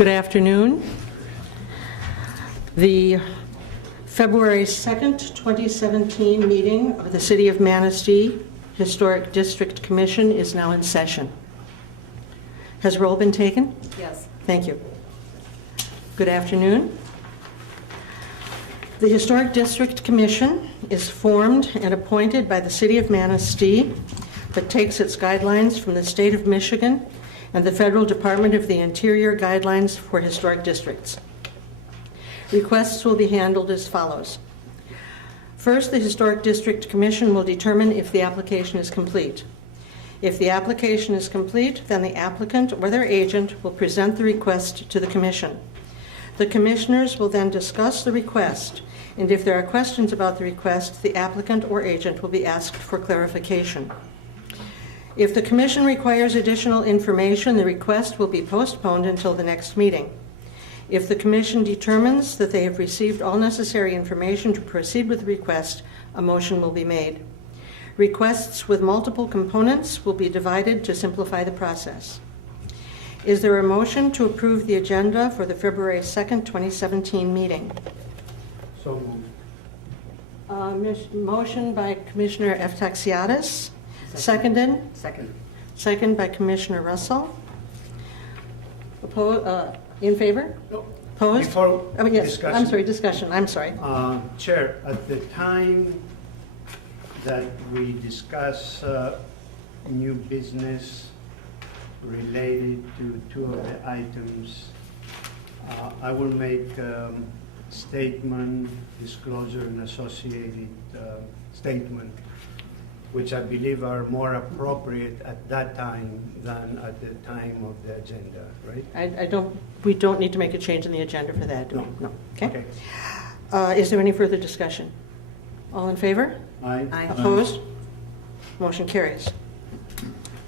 Good afternoon. The February 2nd, 2017 meeting of the City of Manistee Historic District Commission is now in session. Has roll been taken? Yes. Thank you. Good afternoon. The Historic District Commission is formed and appointed by the City of Manistee, but takes its guidelines from the state of Michigan and the Federal Department of the Interior Guidelines for Historic Districts. Requests will be handled as follows. First, the Historic District Commission will determine if the application is complete. If the application is complete, then the applicant or their agent will present the request to the Commission. The Commissioners will then discuss the request, and if there are questions about the request, the applicant or agent will be asked for clarification. If the Commission requires additional information, the request will be postponed until the next meeting. If the Commission determines that they have received all necessary information to proceed with the request, a motion will be made. Requests with multiple components will be divided to simplify the process. Is there a motion to approve the agenda for the February 2nd, 2017 meeting? So moved. Motion by Commissioner Eftaxiadis. Seconded? Second by Commissioner Russell. In favor? No. Opposed? Before Oh, yes. discussion. I'm sorry, discussion. I'm sorry. Chair, at the time that we discuss new business related to two of the items, I will make statement, disclosure, and associated statement, which I believe are more appropriate at that time than at the time of the agenda, right? We don't need to make a change in the agenda for that, do we? No. Okay. Is there any further discussion? All in favor? Aye. Opposed? Motion carries.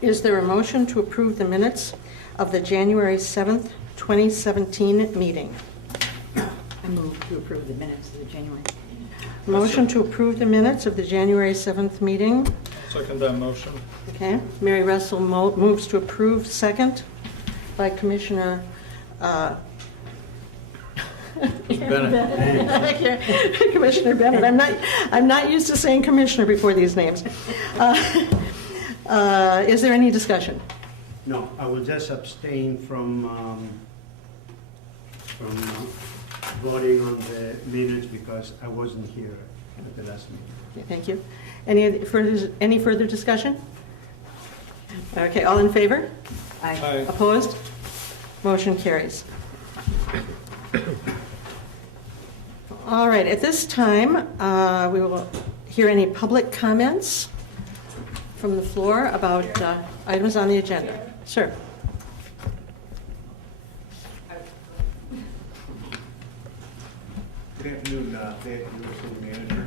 Is there a motion to approve the minutes of the January 7th, 2017 meeting? I move to approve the minutes of the January. Motion to approve the minutes of the January 7th meeting. Second that motion. Okay. Mary Russell moves to approve, second by Commissioner Bennett. Commissioner Bennett. I'm not used to saying commissioner before these names. Is there any discussion? No, I will just abstain from voting on the minutes because I wasn't here at the last meeting. Okay, thank you. Any further discussion? Okay, all in favor? Aye. Opposed? Motion carries. All right, at this time, we will hear any public comments from the floor about items on the agenda. Sir. Good afternoon, City Manager.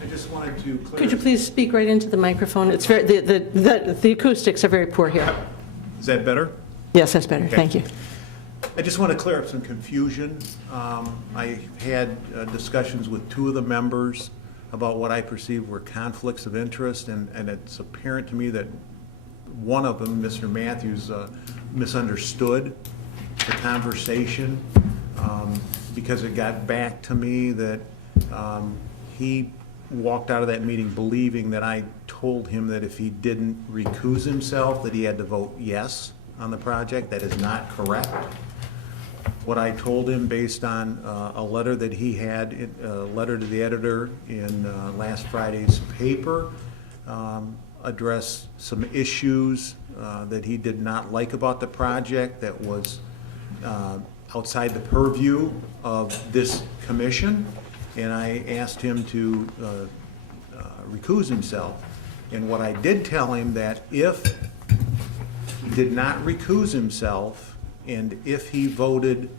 I just wanted to clear. Could you please speak right into the microphone? It's very the acoustics are very poor here. Is that better? Yes, that's better. Okay. Thank you. I just want to clear up some confusion. I had discussions with two of the members about what I perceived were conflicts of interest, and it's apparent to me that one of them, Mr. Matthews, misunderstood the conversation because it got back to me that he walked out of that meeting believing that I told him that if he didn't recuse himself, that he had to vote yes on the project. That is not correct. What I told him based on a letter that he had, a letter to the editor in last Friday's paper, addressed some issues that he did not like about the project that was outside the purview of this commission, and I asked him to recuse himself. And what I did tell him that if he did not recuse himself, and if he voted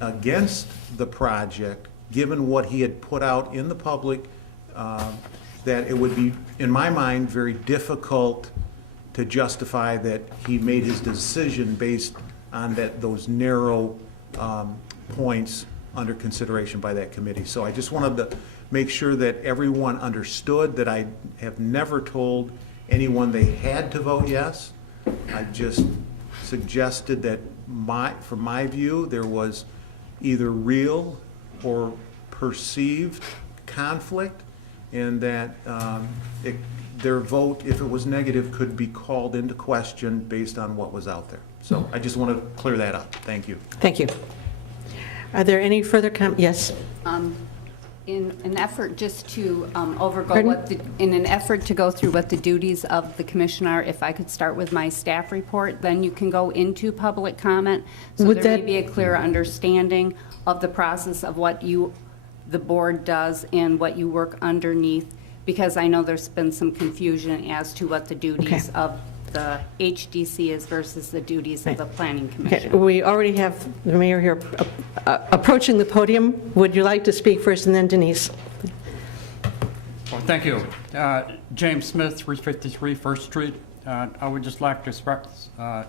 against the project, given what he had put out in the public, that it would be, in my mind, very difficult to justify that he made his decision based on those narrow points under consideration by that committee. So I just wanted to make sure that everyone understood that I have never told anyone they had to vote yes. I just suggested that from my view, there was either real or perceived conflict, and that their vote, if it was negative, could be called into question based on what was out there. So I just want to clear that up. Thank you. Thank you. Are there any further yes? In an effort just to Pardon? in an effort to go through what the duties of the commission are, if I could start with my staff report, then you can go into public comment. So Would there may that- be a clear understanding of the process of what the board does and what you work underneath, because I know there's been some confusion as to what the duties Okay. of the HDC is versus the duties of the planning Okay, commission. we already have the mayor here approaching the podium. Would you like to speak first, and then Denise? Well, thank you. James Smith, 353 First Street. I would just like to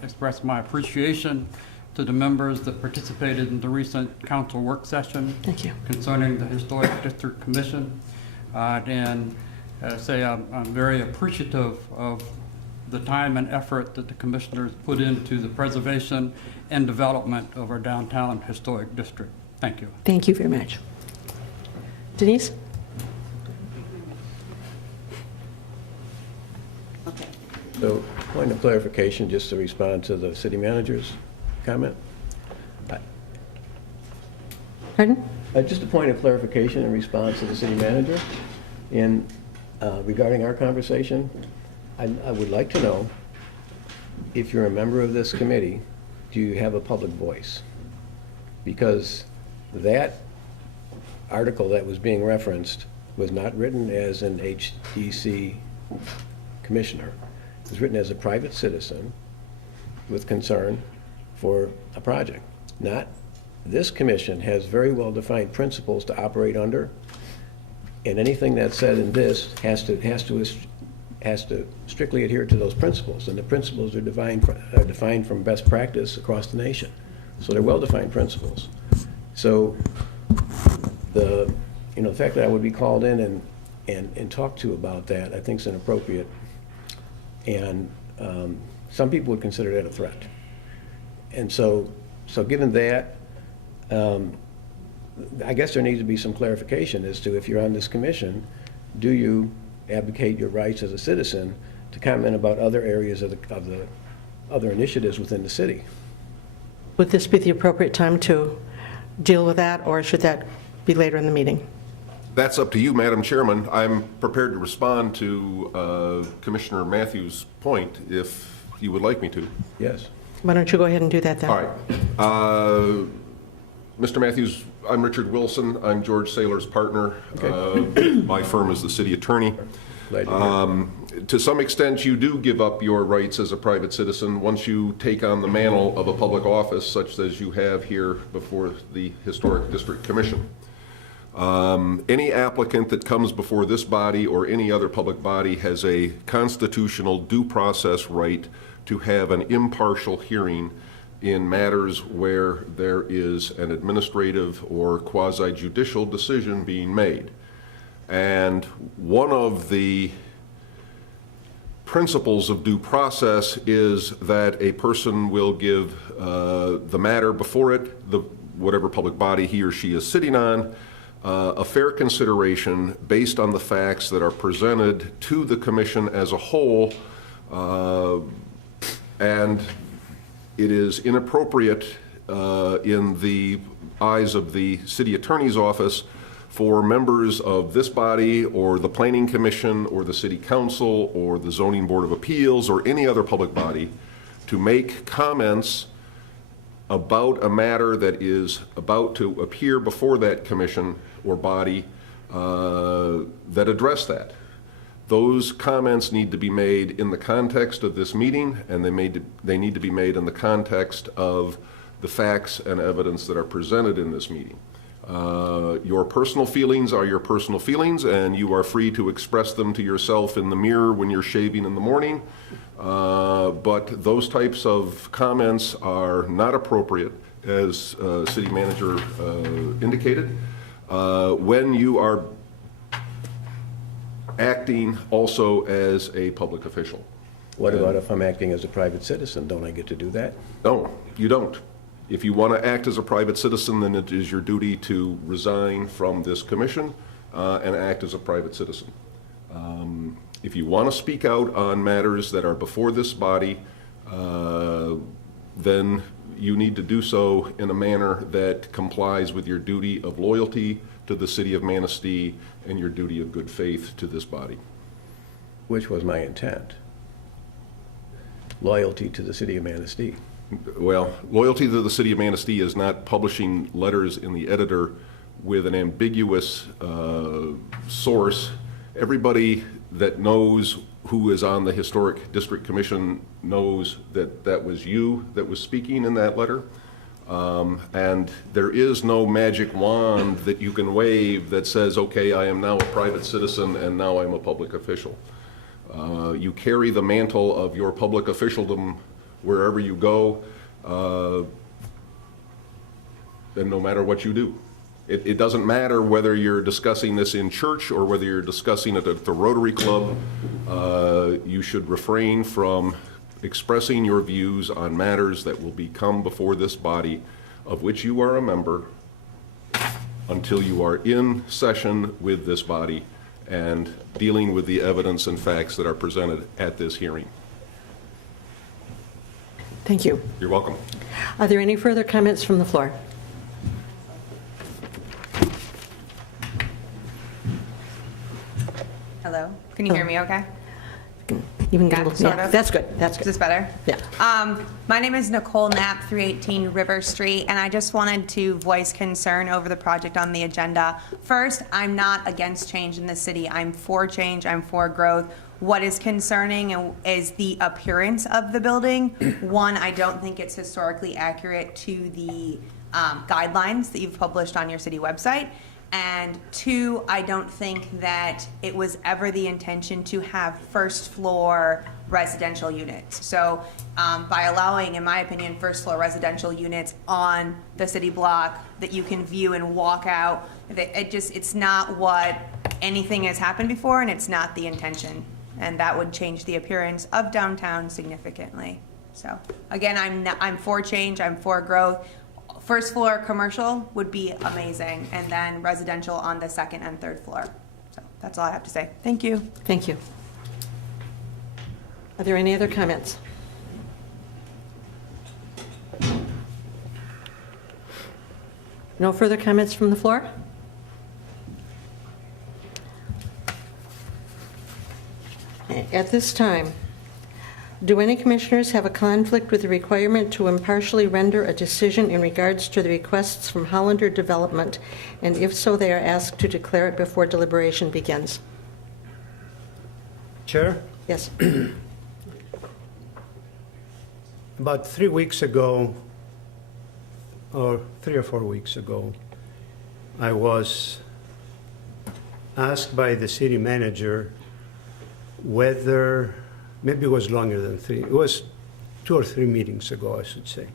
express my appreciation to the members that participated in the recent council work session Thank you. concerning the Historic District Commission. And say I'm very appreciative of the time and effort that the commissioners put into the preservation and development of our downtown historic district. Thank you. Thank you very much. Denise? Okay. So, point of clarification, just to respond to the city manager's comment. Pardon? Just a point of clarification in response to the city manager. Regarding our conversation, I would like to know, if you're a member of this committee, do you have a public voice? Because that article that was being referenced was not written as an HDC commissioner. It was written as a private citizen with concern for a project. This commission has very well-defined principles to operate under, and anything that's said in this has to strictly adhere to those principles, and the principles are defined from best practice across the nation. So they're well-defined principles. So the fact that I would be called in and talked to about that, I think is inappropriate. And some people would consider that a threat. And so given that, I guess there needs to be some clarification as to, if you're on this commission, do you advocate your rights as a citizen to comment about other areas of the other initiatives within the city? Would this be the appropriate time to deal with that, or should that be later in the meeting? That's up to you, Madam Chairman. I'm prepared to respond to Commissioner Matthews' point if you would like me to. Yes. Why don't you go ahead and do that then? All right. Mr. Matthews, I'm Richard Wilson. I'm George Saylor's partner. My firm is the city attorney. Glad to hear. To some extent, you do give up your rights as a private citizen once you take on the mantle of a public office, such as you have here before the Historic District Commission. Any applicant that comes before this body or any other public body has a constitutional due process right to have an impartial hearing in matters where there is an administrative or quasi-judicial decision being made. And one of the principles of due process is that a person will give the matter before it, whatever public body he or she is sitting on, a fair consideration based on the facts that are presented to the commission as a whole, and it is inappropriate in the eyes of the city attorney's office for members of this body or the planning commission or the city council or the zoning board of appeals or any other public body to make comments about a matter that is about to appear before that commission or body that address that. Those comments need to be made in the context of this meeting, and they need to be made in the context of the facts and evidence that are presented in this meeting. Your personal feelings are your personal feelings, and you are free to express them to yourself in the mirror when you're shaving in the morning. But those types of comments are not appropriate, as City Manager indicated, when you are acting also as a public official. What about if I'm acting as a private citizen? Don't I get to do that? No, you don't. If you want to act as a private citizen, then it is your duty to resign from this commission and act as a private citizen. If you want to speak out on matters that are before this body, then you need to do so in a manner that complies with your duty of loyalty to the city of Manistee and your duty of good faith to this body. Which was my intent. Loyalty to the city of Manistee. Well, loyalty to the city of Manistee is not publishing letters in the editor with an ambiguous source. Everybody that knows who is on the Historic District Commission knows that that was you that was speaking in that letter. And there is no magic wand that you can wave that says, okay, I am now a private citizen and now I'm a public official. You carry the mantle of your public officialdom wherever you go, and no matter what you do. It doesn't matter whether you're discussing this in church or whether you're discussing it at the Rotary Club. You should refrain from expressing your views on matters that will come before this body of which you are a member until you are in session with this body and dealing with the evidence and facts that are presented at this hearing. Thank you. You're welcome. Are there any further comments from the floor? Hello, can you hear me okay? Even Yeah, sort of. That's good, that's Is good. this better? Yeah. My name is Nicole Knapp, 318 River Street, and I just wanted to voice concern over the project on the agenda. First, I'm not against change in the city. I'm for change, I'm for growth. What is concerning is the appearance of the building. One, I don't think it's historically accurate to the guidelines that you've published on your city website. And two, I don't think that it was ever the intention to have first floor residential units. So by allowing, in my opinion, first floor residential units on the city block that you can view and walk out, it's not what anything has happened before, and it's not the intention. And that would change the appearance of downtown significantly. So again, I'm for change, I'm for growth. First floor commercial would be amazing, and then residential on the second and third floor. So that's all I have to say. Thank you. Thank you. Are there any other comments? No further comments from the floor? At this time, do any commissioners have a conflict with the requirement to impartially render a decision in regards to the requests from Hollander Development? And if so, they are asked to declare it before deliberation begins. Chair, Yes. about 3 weeks ago, or 3 or 4 weeks ago, I was asked by the city manager whether, maybe it was longer than 3, it was 2 or 3 meetings ago, I should say.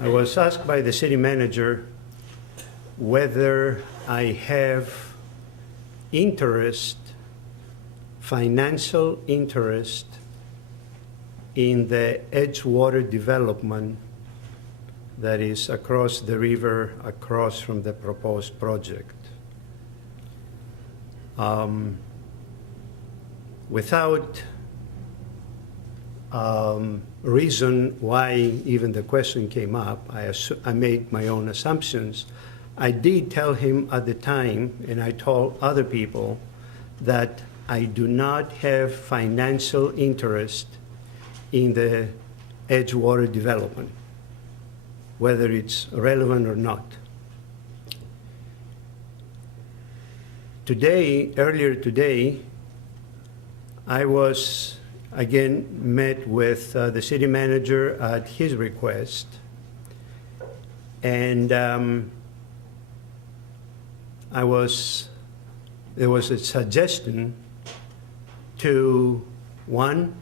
I was asked by the city manager whether I have interest, financial interest, in the Edgewater development that is across the river, across from the proposed project. Without reason why even the question came up, I made my own assumptions. I did tell him at the time, and I told other people, that I do not have financial interest in the Edgewater development, whether it's relevant or not. Earlier today, I was again met with the city manager at his request, and there was a suggestion to, one,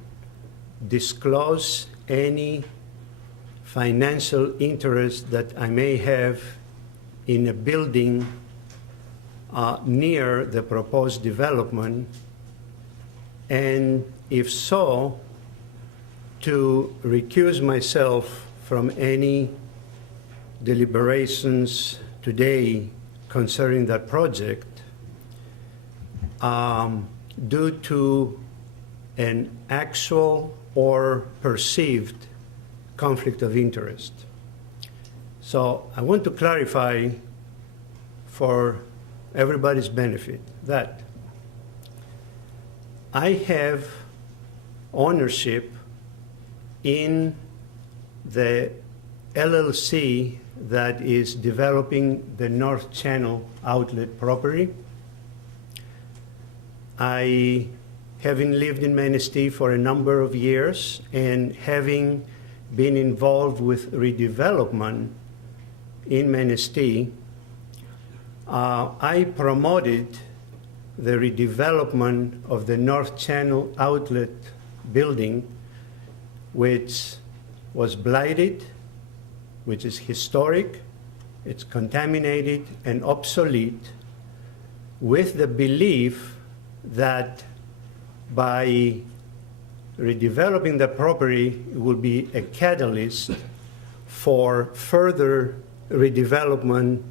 disclose any financial interest that I may have in a building near the proposed development, and if so, to recuse myself from any deliberations today concerning that project due to an actual or perceived conflict of interest. So I want to clarify for everybody's benefit that I have ownership in the LLC that is developing the North Channel Outlet property. I, having lived in Manistee for a number of years and having been involved with redevelopment in Manistee, I promoted the redevelopment of the North Channel Outlet building, which was blighted, which is historic, it's contaminated and obsolete, with the belief that by redeveloping the property, it will be a catalyst for further redevelopment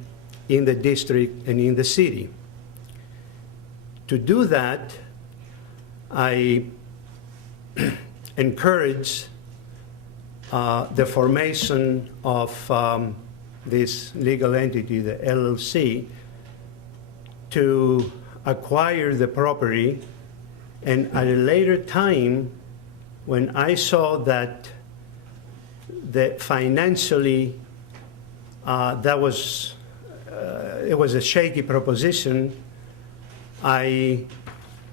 in the district and in the city. To do that, I encourage the formation of this legal entity, the LLC, to acquire the property, and at a later time, when I saw that financially it was a shaky proposition, I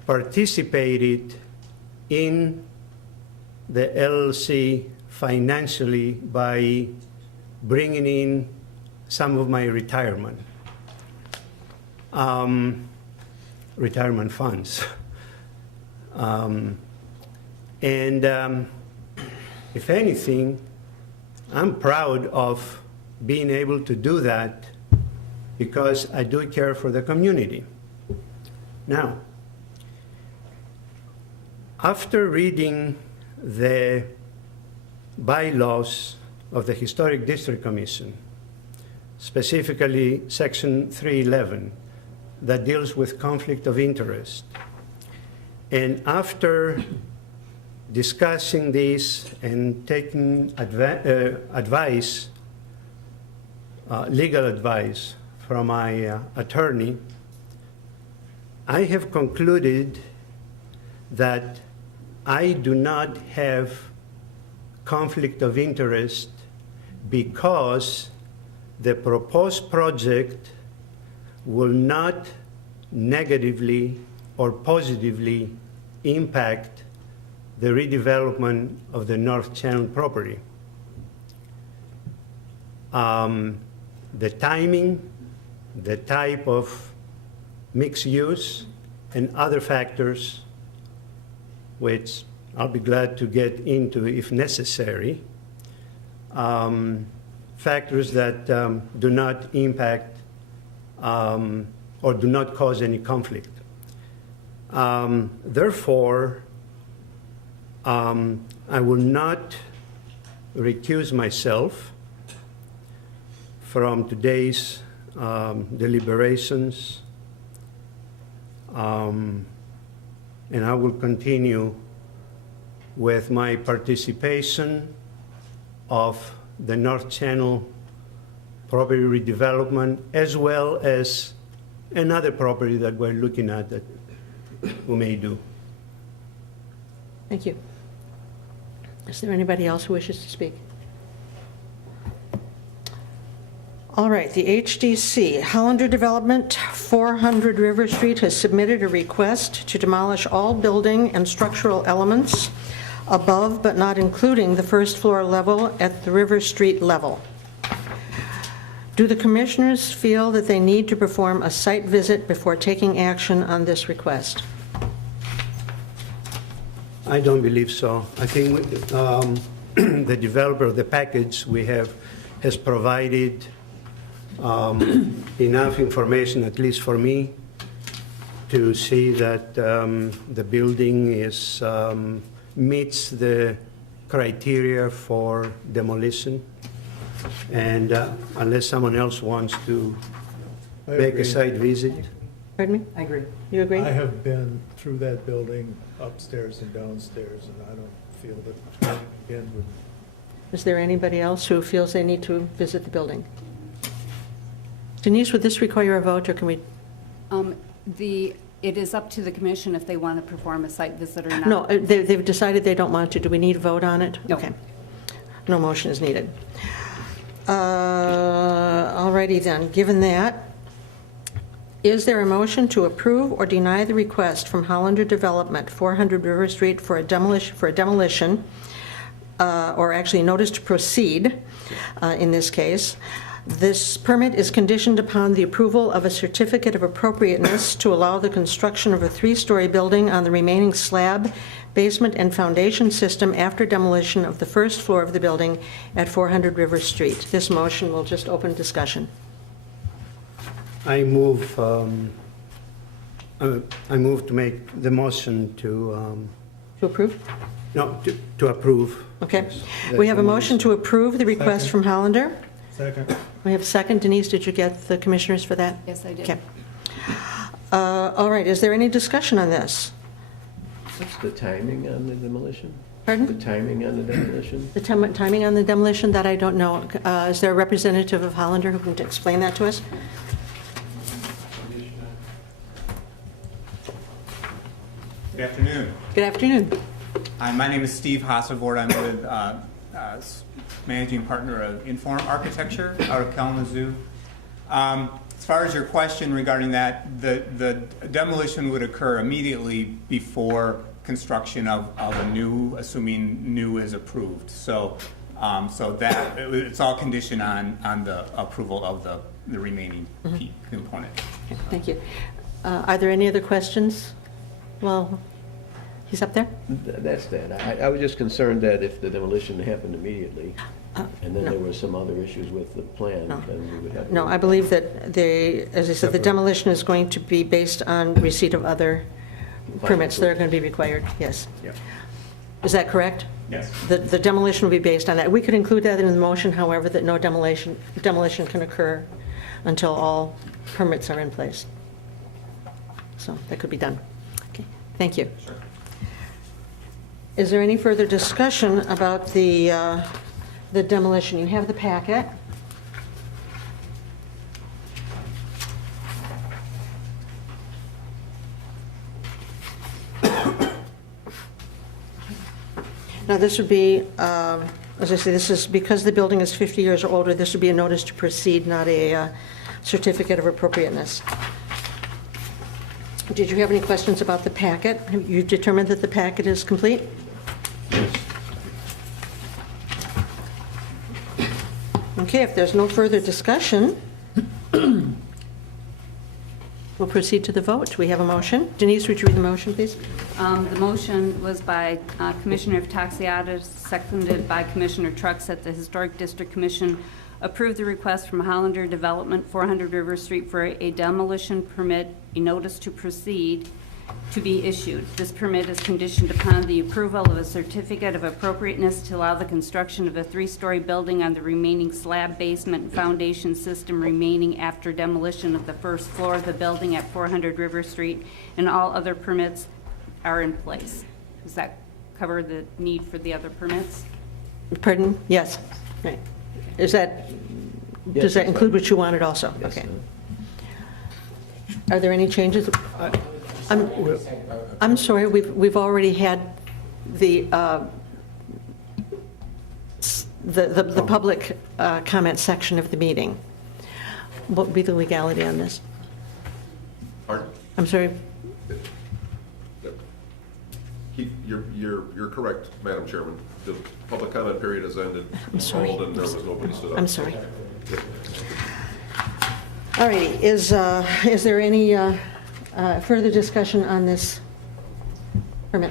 participated in the LLC financially by bringing in some of my retirement funds. If anything, I'm proud of being able to do that because I do care for the community. Now, after reading the bylaws of the Historic District Commission, specifically Section 311, that deals with conflict of interest, and after discussing this and taking advice, legal advice from my attorney, I have concluded that I do not have conflict of interest because the proposed project will not negatively or positively impact the redevelopment of the North Channel property. The timing, the type of mixed use, and other factors, which I'll be glad to get into if necessary, factors that do not impact or do not cause any conflict. Therefore, I will not recuse myself from today's deliberations, and I will continue with my participation of the North Channel property redevelopment, as well as another property that we're looking at that we may do. Thank you. Is there anybody else who wishes to speak? All right, the HDC, Hollander Development, 400 River Street, has submitted a request to demolish all building and structural elements above but not including the first floor level at the River Street level. Do the commissioners feel that they need to perform a site visit before taking action on this request? I don't believe so. I think the developer of the package we have has provided enough information, at least for me, to see that the building is meets the criteria for demolition. And unless someone else wants to I make a agree. site visit, Pardon me? I agree. You agree? I have been through that building upstairs and downstairs, and I don't feel that going again would. Is there anybody else who feels they need to visit the building? Denise, would this require a vote, or can we? It is up to the commission if they want to perform a site visit or not. No, they've decided they don't want to. Do we need a vote on it? No. Okay. No motion is needed. All righty then, given that, is there a motion to approve or deny the request from Hollander Development, 400 River Street, for a demolition, or actually notice to proceed in this case? This permit is conditioned upon the approval of a certificate of appropriateness to allow the construction of a 3-story building on the remaining slab, basement, and foundation system after demolition of the first floor of the building at 400 River Street. This motion will just open discussion. I move to make the motion to, To approve? no, to approve. Okay. Yes, We have a that's the motion to approve the request Second. from Hollander. Second. We have a second. Denise, did you get the commissioners for that? Yes, I did. Okay. All right, is there any discussion on this? What's the timing on the demolition? The Pardon? timing on the demolition? The timing on the demolition, that I don't know. Is there a representative of Hollander who can explain that to us? Good afternoon. Good afternoon. My name is Steve Hasselvord. I'm with managing partner of Inform Architecture out of Kalamazoo. As far as your question regarding that, the demolition would occur immediately before construction of a new, assuming new is approved. So that it's all conditioned on the approval of the remaining peak component. Thank you. Are there any other questions? Well, he's up there? That's that. I was just concerned that if the demolition happened immediately, and then no. there were some other issues with the plan, No. then we would have. No, I believe that as I said, the demolition is going to be based on receipt of other permits that are going to be required, yes. Yeah. Is that correct? Yes. The demolition will be based on that. We could include that in the motion, however, that no demolition can occur until all permits are in place. So that could be done. Okay, thank you. Sure. Is there any further discussion about the demolition? You have the packet. Now, this would be, as I say, this is, because the building is 50 years or older, this would be a notice to proceed, not a certificate of appropriateness. Did you have any questions about the packet? Have you determined that the packet is complete? Okay, if there's no further discussion, we'll proceed to the vote. We have a motion. Denise, would you read the motion, please? The motion was by Commissioner Taxiatis, seconded by Commissioner Trucks, that the Historic District Commission approve the request from Hollander Development, 400 River Street, for a demolition permit, a notice to proceed, to be issued. This permit is conditioned upon the approval of a certificate of appropriateness to allow the construction of a 3-story building on the remaining slab, basement, and foundation system remaining after demolition of the first floor of the building at 400 River Street, and all other permits are in place. Does that cover the need for the other permits? Pardon? Yes. Right. Is that, Yes, does that yes, include what you wanted also? Yes, Okay. Are there any changes? I'm sorry, we've already had the public comment section of the meeting. What would be the legality on this? Pardon? I'm sorry. You're correct, Madam Chairman. The public comment period has ended. I'm sorry. And there was nobody stood up. I'm sorry. Yep. All righty, is there any further discussion on this permit?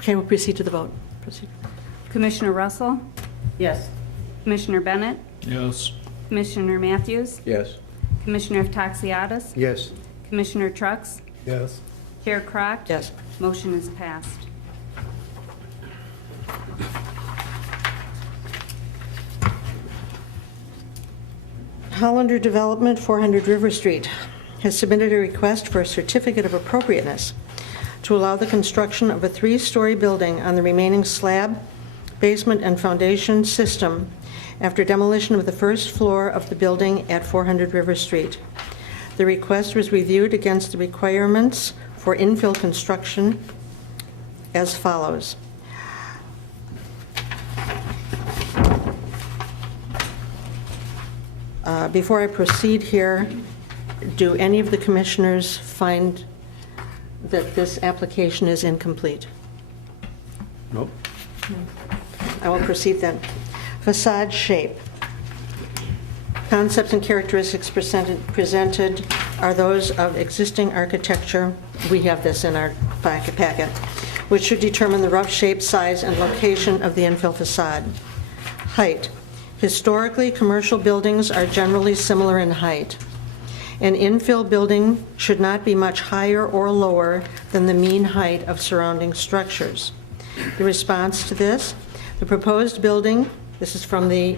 Okay, we'll proceed to the vote. Proceed. Commissioner Russell? Yes. Commissioner Bennett? Yes. Commissioner Matthews? Yes. Commissioner Taxiatis? Yes. Commissioner Trucks? Yes. Care Crockett? Yes. Motion is passed. Hollander Development, 400 River Street, has submitted a request for a certificate of appropriateness to allow the construction of a 3-story building on the remaining slab, basement, and foundation system after demolition of the first floor of the building at 400 River Street. The request was reviewed against the requirements for infill construction as follows. Before I proceed here, do any of the commissioners find that this application is incomplete? Nope. I will proceed then. Facade shape. Concepts and characteristics presented are those of existing architecture. We have this in our packet, which should determine the rough shape, size, and location of the infill facade. Height. Historically, commercial buildings are generally similar in height. An infill building should not be much higher or lower than the mean height of surrounding structures. The response to this, the proposed building, this is from the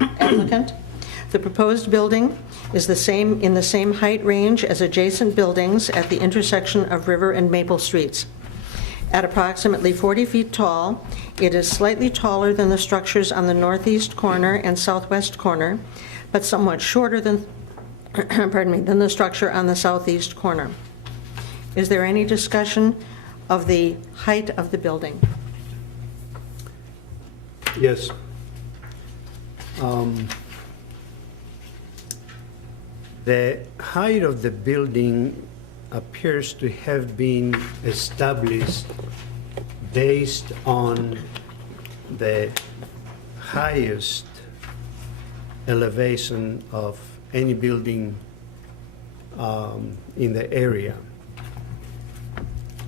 applicant, the proposed building is in the same height range as adjacent buildings at the intersection of River and Maple Streets. At approximately 40 feet tall, it is slightly taller than the structures on the northeast corner and southwest corner, but somewhat shorter than, than the structure on the southeast corner. Is there any discussion of the height of the building? Yes. The height of the building appears to have been established based on the highest elevation of any building in the area.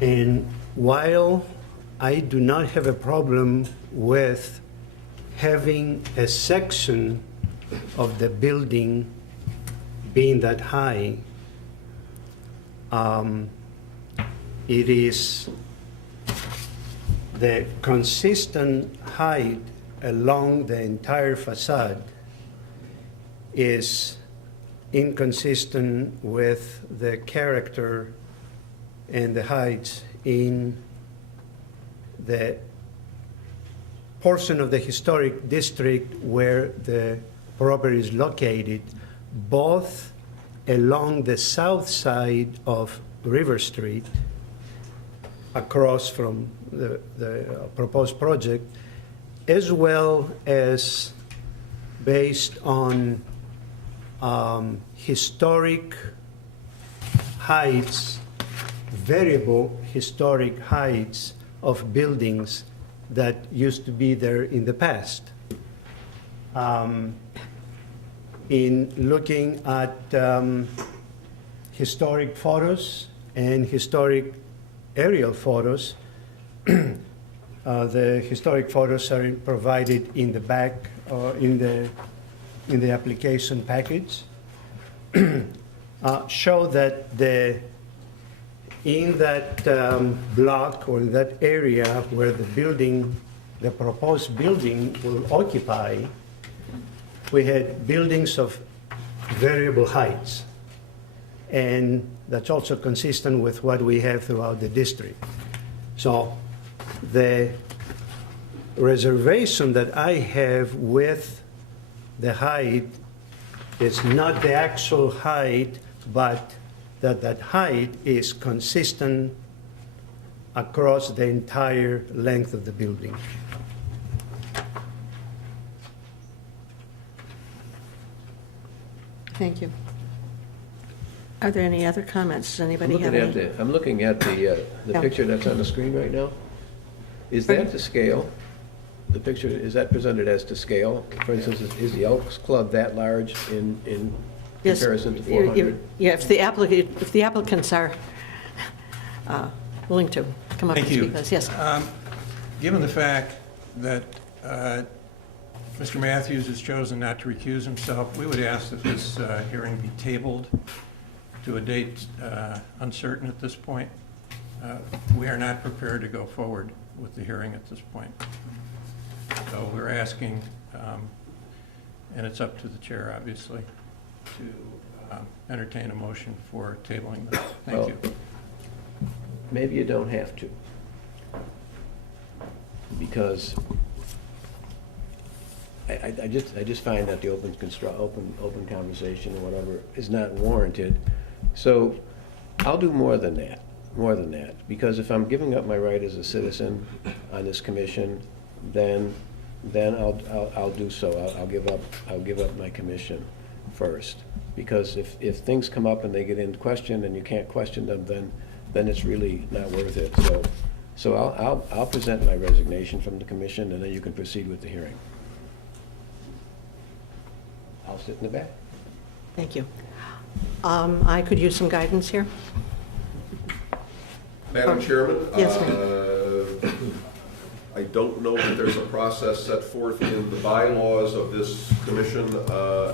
And while I do not have a problem with having a section of the building being that high, it is the consistent height along the entire facade is inconsistent with the character and the heights in the portion of the historic district where the property is located, both along the south side of River Street, across from the proposed project, as well as based on historic heights, variable historic heights of buildings that used to be there in the past. In looking at historic photos and historic aerial photos, the historic photos are provided in the back or in the application package, show that in that block or in that area where the proposed building will occupy, we had buildings of variable heights. And that's also consistent with what we have throughout the district. So the reservation that I have with the height is not the actual height, but that height is consistent across the entire length of the building. Thank you. Are there any other comments? Does anybody have any? I'm looking at the Yeah. picture that's on the screen right now. Is that to scale? The picture, is that presented as to scale? For instance, is the Elks Club that large in Yes, comparison to 400? Yeah, if the applicants are willing to come up and Thank you. speak with us. Yes. Given the fact that Mr. Matthews has chosen not to recuse himself, we would ask that this hearing be tabled to a date uncertain at this point, we are not prepared to go forward with the hearing at this point. So we're asking, and it's up to the chair, obviously, to entertain a motion for tabling this. Thank Well, you. Maybe you don't have to. Because I just find that the open conversation or whatever is not warranted. So I'll do more than that, because if I'm giving up my right as a citizen on this commission, then I'll do so. I'll give up my commission first. Because if things come up and they get in question and you can't question them, then it's really not worth it. So I'll present my resignation from the commission, and then you can proceed with the hearing. I'll sit in the back. Thank you. I could use some guidance here. Madam Chairman? Yes, ma'am. I don't know that there's a process set forth in the bylaws of this commission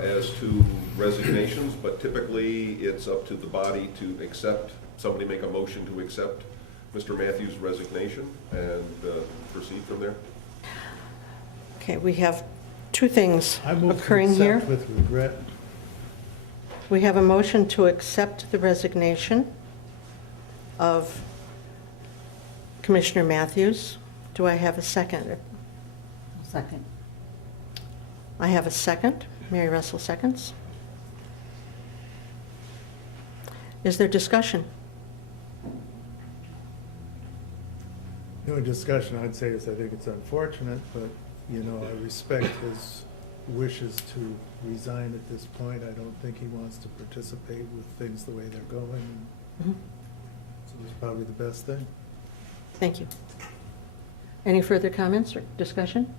as to resignations, but typically it's up to the body to accept, somebody make a motion to accept Mr. Matthews' resignation and proceed from there. Okay, we have two things I move to occurring here. accept with regret. We have a motion to accept the resignation of Commissioner Matthews. Do I have a second? Second. I have a second. Mary Russell seconds. Is there discussion? The only discussion I'd say is I think it's unfortunate, but, you know, I respect his wishes to resign at this point. I don't think he wants to participate with things the way they're going. Mhm. So it's probably the best thing. Thank you. Any further comments or discussion?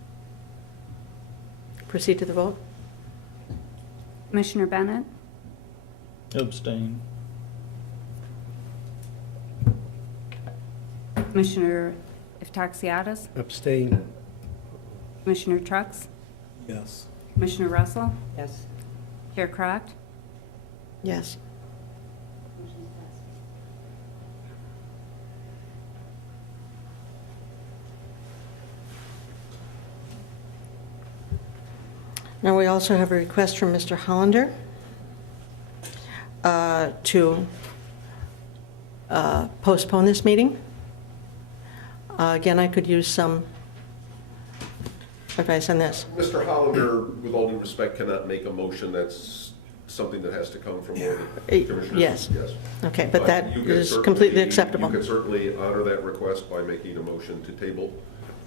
Proceed to the vote. Commissioner Bennett, Abstain. Commissioner Iftaxiadis, Abstain. Commissioner Trucks, Yes. Commissioner Russell, Yes. Chair Crockett. Yes. Now, we also have a request from Mr. Hollander to postpone this meeting. Again, I could use some advice on this. Mr. Hollander, with all due respect, cannot make a motion. That's something that has to come from one of the commissioners. Yes. Yes. Okay, but that you can is certainly- completely acceptable. You can certainly honor that request by making a motion to table.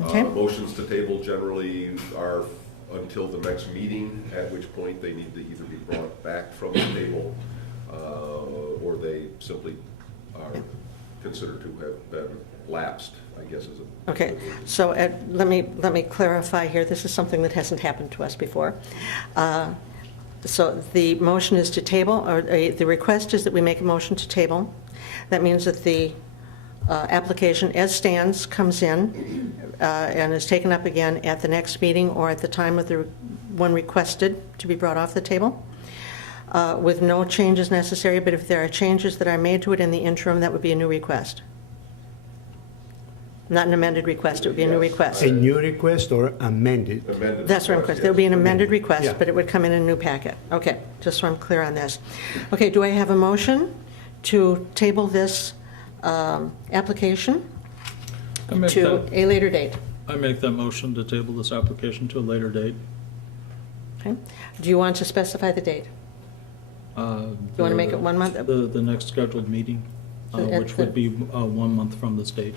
Okay. Motions to table generally are until the next meeting, at which point they need to either be brought back from the table or they simply are considered to have been lapsed, I guess is a... Okay, so let me clarify here. This is something that hasn't happened to us before. So the motion is to table, or the request is that we make a motion to table. That means that the application as stands comes in and is taken up again at the next meeting or at the time of the one requested to be brought off the table, with no changes necessary, but if there are changes that are made to it in the interim, that would be a new request. Not an amended request, it would be a new request. A new request or amended? Amended That's what I'm request, There would be an yes. amended request, Yeah. but it would come in a new packet. Okay, just so I'm clear on this. Okay, do I have a motion to table this application I make to that, a later date? I make that motion to table this application to a later date. Okay. Do you want to specify the date? You wanna make it 1 month? The next scheduled meeting, So at which would be 1 month from this date.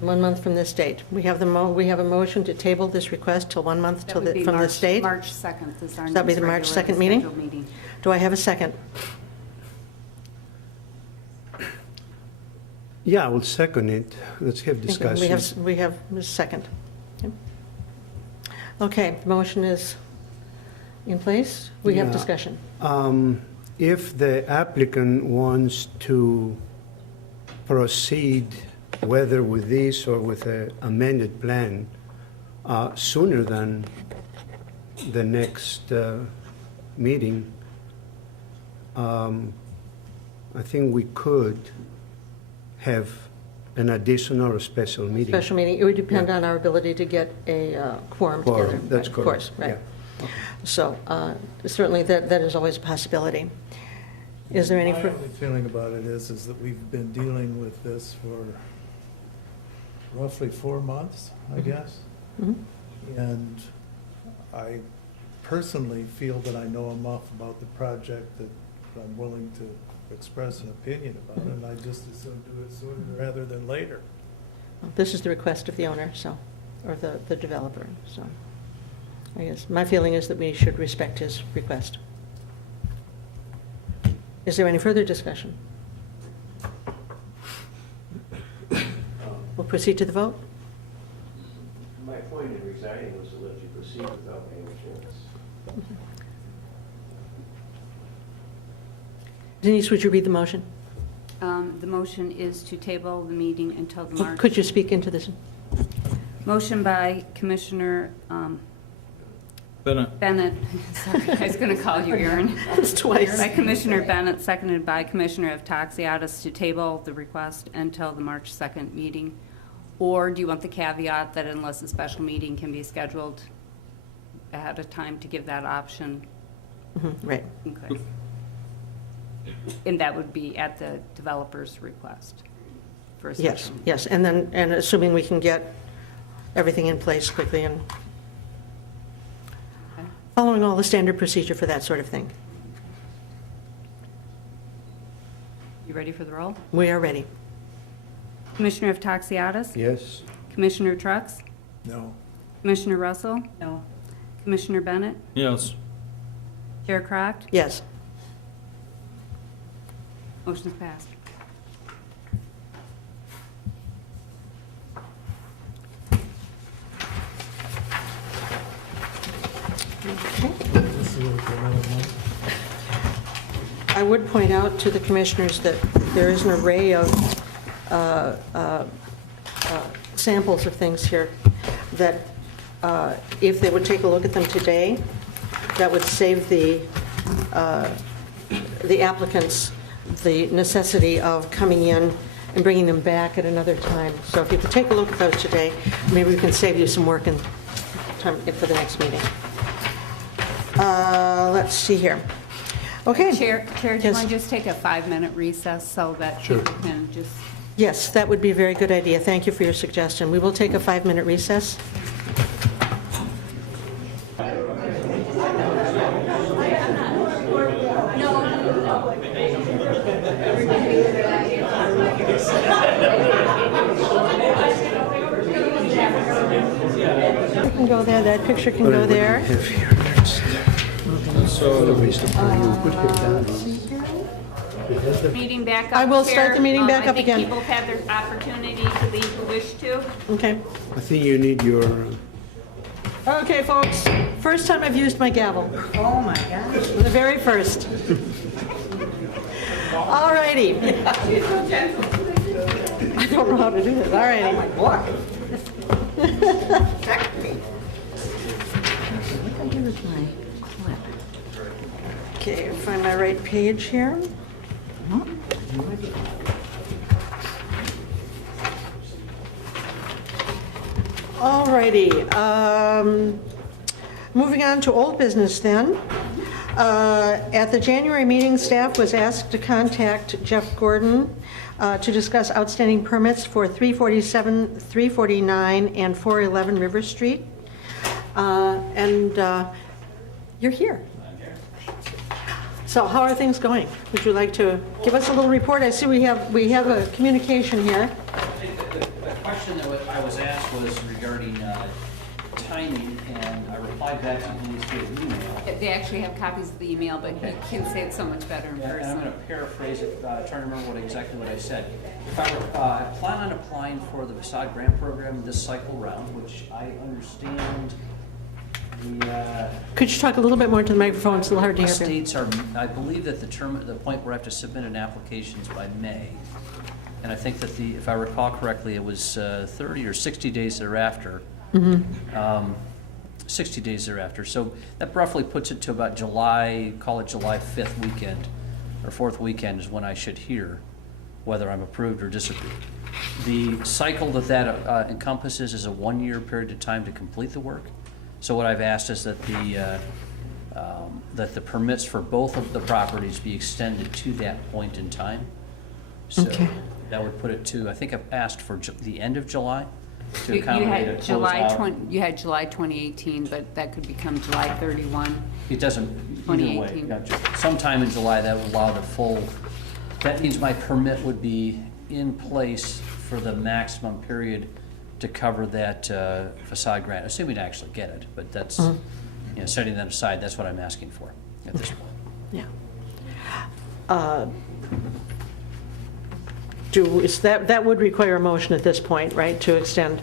1 month from this date. We have a motion to table this request till 1 month That would be from this date. March 2nd is our Does that be next the March regularly 2nd meeting? scheduled meeting. Do I have a second? Yeah, I will second it. Let's have Okay, discussion. We have a second. Okay, the motion is in place. We have Yeah. discussion. If the applicant wants to proceed, whether with this or with an amended plan, sooner than the next meeting, I think we could have an additional or special meeting. Special meeting, it would depend on our ability to get a quorum Quorum, together. that's Of course, correct, right. So certainly that is always a possibility. Is there any? My only feeling about it is that we've been dealing with this for roughly 4 months, I guess. Mhm. And I personally feel that I know enough about the project that I'm willing to express an opinion about it, and I just as soon do it sooner rather than later. This is the request of the owner, so, or the developer, so. I guess my feeling is that we should respect his request. Is there any further discussion? We'll proceed to the vote. My point in resigning was to let you proceed without any chance. Denise, would you read the motion? The motion is to table the meeting until the March. Could you speak into this? Motion by Commissioner Bennett. Sorry, I was going to call you Aaron. It's twice. By Commissioner Bennett, seconded by Commissioner Evtaxiadis to table the request until the March 2nd meeting. Or do you want the caveat that unless a special meeting can be scheduled ahead of time to give that option? Right. Okay. And that would be at the developer's request for a Yes, special. yes, and then, and assuming we can get everything in place quickly and following all the standard procedure for that sort of thing. You ready for the roll? We are ready. Commissioner Evtaxiadis? Yes? Commissioner Trucks? No. Commissioner Russell? No. Commissioner Bennett? Yes. Chair Crockett? Yes. Motion's passed. This is for another month. I would point out to the commissioners that there is an array of samples of things here that if they would take a look at them today, that would save the applicants the necessity of coming in and bringing them back at another time. So if you could take a look at those today, maybe we can save you some work and time for the next meeting. Let's see here. Okay. Chair, do you Yes. want to just take a 5-minute recess so that Sure. people can just... Yes, that would be a very good idea. Thank you for your suggestion. We will take a 5-minute recess. You can go there, that picture can go there. Meeting back up, I will start Chair. the meeting back up again. I think people have had their opportunity to leave who wish to. Okay. I think you need your, Okay, folks, first time I've used my gavel. Oh, my gosh. The very first. All righty. I don't know how to do this. All righty. What I do with my clip? Okay, find my right page here. All righty. Moving on to old business then. At the January meeting, staff was asked to contact Jeff Gordon to discuss outstanding permits for 347, 349, and 411 River Street. And you're here. So how are things going? Would you like to give us a little report? I see we have a communication here. The question that I was asked was regarding timing, and I replied back to Denise via email. They actually have copies of the email, but you can say it so much better in And I'm person. going to paraphrase it, trying to remember exactly what I said. If I plan on applying for the Facade Grant Program this cycle round, which I understand the Could you talk a little bit more to the microphone? It's a little hard to hear. states are, I believe that the point where I have to submit an application is by May. And I think that if I recall correctly, it was 30 or 60 days thereafter. 60 days thereafter. So that roughly puts it to about July, call it July 5th weekend. or fourth weekend is when I should hear whether I'm approved or disapproved. The cycle that encompasses is a 1-year period of time to complete the work. So what I've asked is that the permits for both of the properties be extended to that point in time. So Okay. that would put it to, I think I've asked for the end of July to You accommodate a had July closeout. 20, you had July 2018, but that could become July 31. It doesn't, either way, 2018. sometime in July, that would allow the full, that means my permit would be in place for the maximum period to cover that facade grant, assuming I actually get it, but that's, you know, setting that aside, that's what I'm asking for at this point. Yeah. That would require a motion at this point, right, to extend?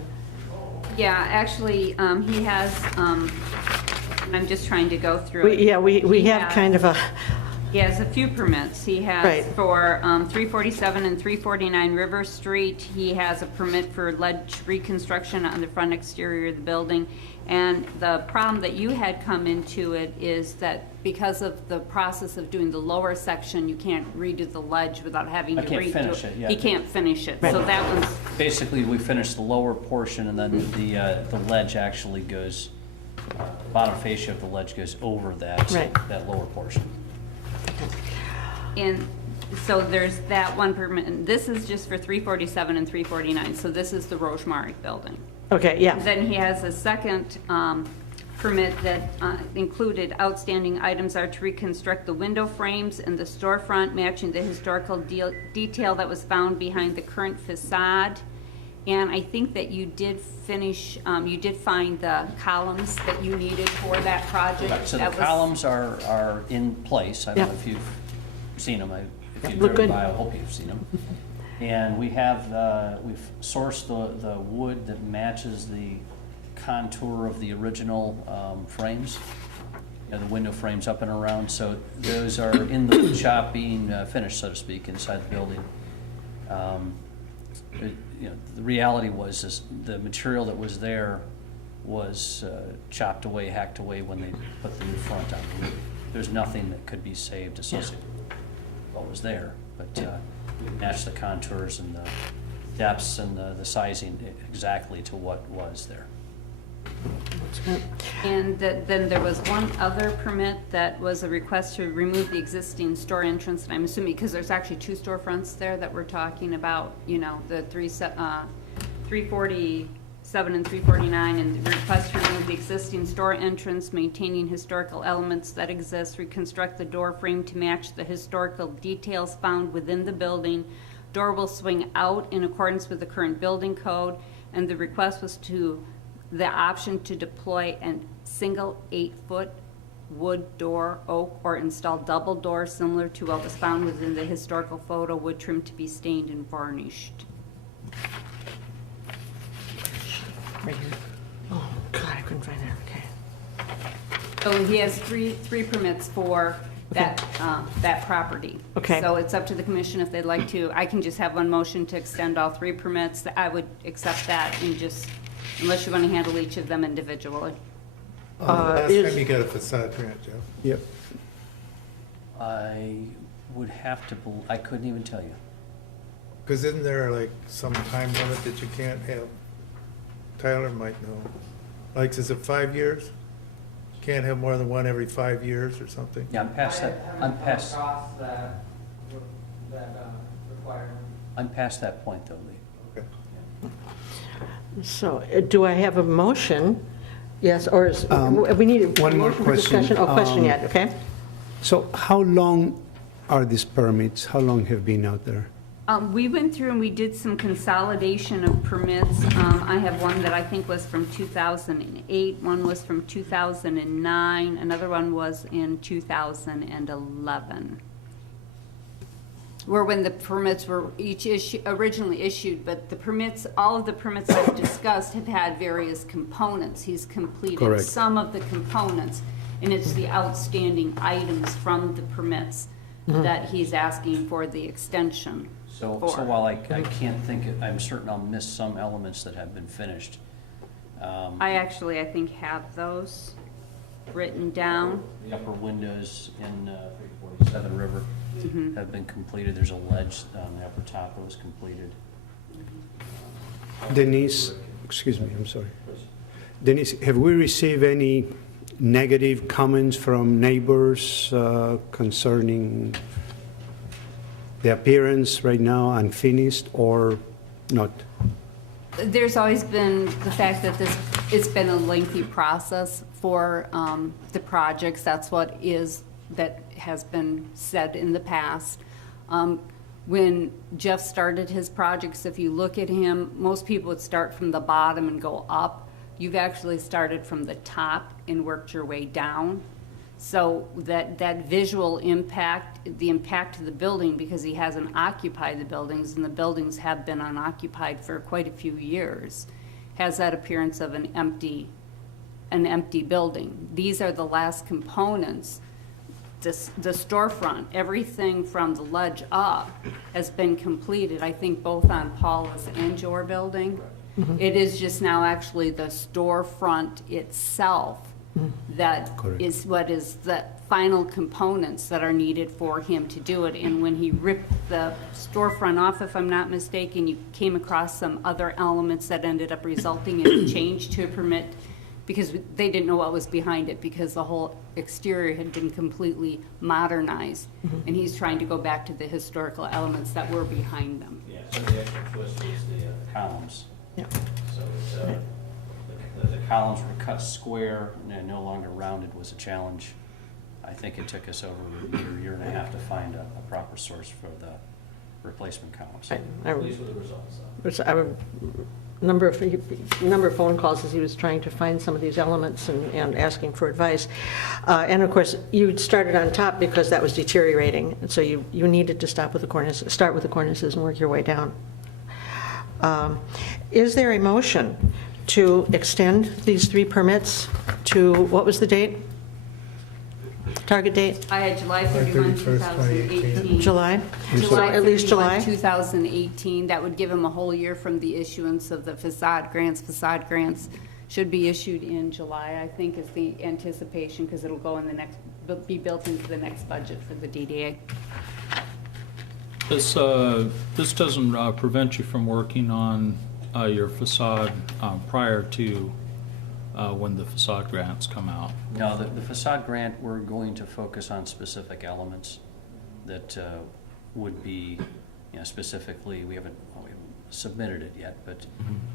Yeah, actually, he has, I'm just trying to go through it. We He have has- kind of a, He has a few permits. He has Right. for 347 and 349 River Street. He has a permit for ledge reconstruction on the front exterior of the building. And the problem that you had come into it is that because of the process of doing the lower section, you can't redo the ledge without having I to can't redo finish it, yeah. He can't finish it. So that one's, Basically, we finished the lower portion, and then the ledge actually goes, bottom fascia of the ledge goes over that, Right. that lower portion. and so there's that one permit. And this is just for 347 and 349. So this is the Rosemary building. okay, yeah. Then he has a second permit that included outstanding items are to reconstruct the window frames in the storefront matching the historical detail that was found behind the current facade. And I think that you did finish, you did find the columns that you needed for that project. So the That was- columns are in place. I don't know Yeah. if you've seen them. If you've Look driven good. by, I hope you've seen them. And we have, we've sourced the wood that matches the contour of the original frames, you know, the window frames up and around. So those are in the wood shop being finished, so to speak, inside the building. You know, the reality was is the material that was there was chopped away, hacked away when they put the new front on the roof. There's nothing that could be saved associated with what was there, but we matched the contours and the depths and the sizing exactly to what was there. And then there was one other permit that was a request to remove the existing store entrance, and I'm assuming, because there's actually two storefronts there that we're talking about, you know, the 347 and 349, and the request to remove the existing store entrance, maintaining historical elements that exist, reconstruct the door frame to match the historical details found within the building. Door will swing out in accordance with the current building code, and the request was to the option to deploy a single 8-foot wood door, oak, or install double doors similar to what was found within the historical photo, wood trim to be stained and varnished. Right here. Oh, God, I couldn't find it, okay. So he has three permits for that, that property. Okay. So it's up to the commission if they'd like to. I can just have one motion to extend all 3 permits. I would accept that and just, unless you want to handle each of them individually. Last is- time you got a facade grant, Jeff. Yep. I would have to, I couldn't even tell you. Because isn't there like some time limit that you can't have? Tyler might know. Like, is it 5 years? Can't have more than one every 5 years or something? Yeah, I'm past that, I'm past, I'm past that point though, Lee. Okay. So, do I have a motion? Yes, or is, we need a one more motion for question. discussion? Oh, question yet, okay? So how long are these permits? How long have been out there? We went through and we did some consolidation of permits. I have one that I think was from 2008, one was from 2009, another one was in 2011. Were when the permits were each originally issued, but the permits, all of the permits I've discussed have had various components. He's completed Correct. some of the components, and it's the outstanding items from the permits that he's asking for the extension So for. while I can't think, I'm certain I'll miss some elements that have been finished. I think have those written down. The upper windows in 347 River. have been completed. There's a ledge on the upper top that was completed. Denise, excuse me, I'm sorry. Denise, have we received any negative comments from neighbors concerning the appearance right now, unfinished or not? There's always been the fact that it's been a lengthy process for the projects. That's that has been said in the past. When Jeff started his projects, if you look at him, most people would start from the bottom and go up. You've actually started from the top and worked your way down. So that visual impact, the impact to the building, because he hasn't occupied the buildings, and the buildings have been unoccupied for quite a few years, has that appearance of an empty building. These are the last components. The storefront, everything from the ledge up has been completed, I think both on Paula's and your building. It is just now actually the storefront itself that is what is the final components that are needed for him to do it. And when he ripped the storefront off, if I'm not mistaken, you came across some other elements that ended up resulting in a change to a permit, because they didn't know what was behind it, because the whole exterior had been completely modernized. And he's trying to go back to the historical elements that were behind them. Yeah, so the actual twist was the columns. Yeah. So it's, the columns were cut square and no longer rounded was a challenge. I think it took us over a year and a half to find a proper source for the replacement columns. I- Pleased with the results, though. Which I would, number of phone calls as he was trying to find some of these elements and asking for advice. And of course, you started on top because that was deteriorating, and so you needed to start with the cornices and work your way down. Is there a motion to extend these 3 permits to, what was the date? Target date? I had July 31, 2018. July? July At least 31, July? 2018. That would give him a whole year from the issuance of the facade grants. Facade grants should be issued in July, I think, is the anticipation, because it'll go in the next, be built into the next budget for the DDA. This doesn't prevent you from working on your facade prior to when the facade grants come out. No, the facade grant, we're going to focus on specific elements that would be, specifically, we haven't submitted it yet, but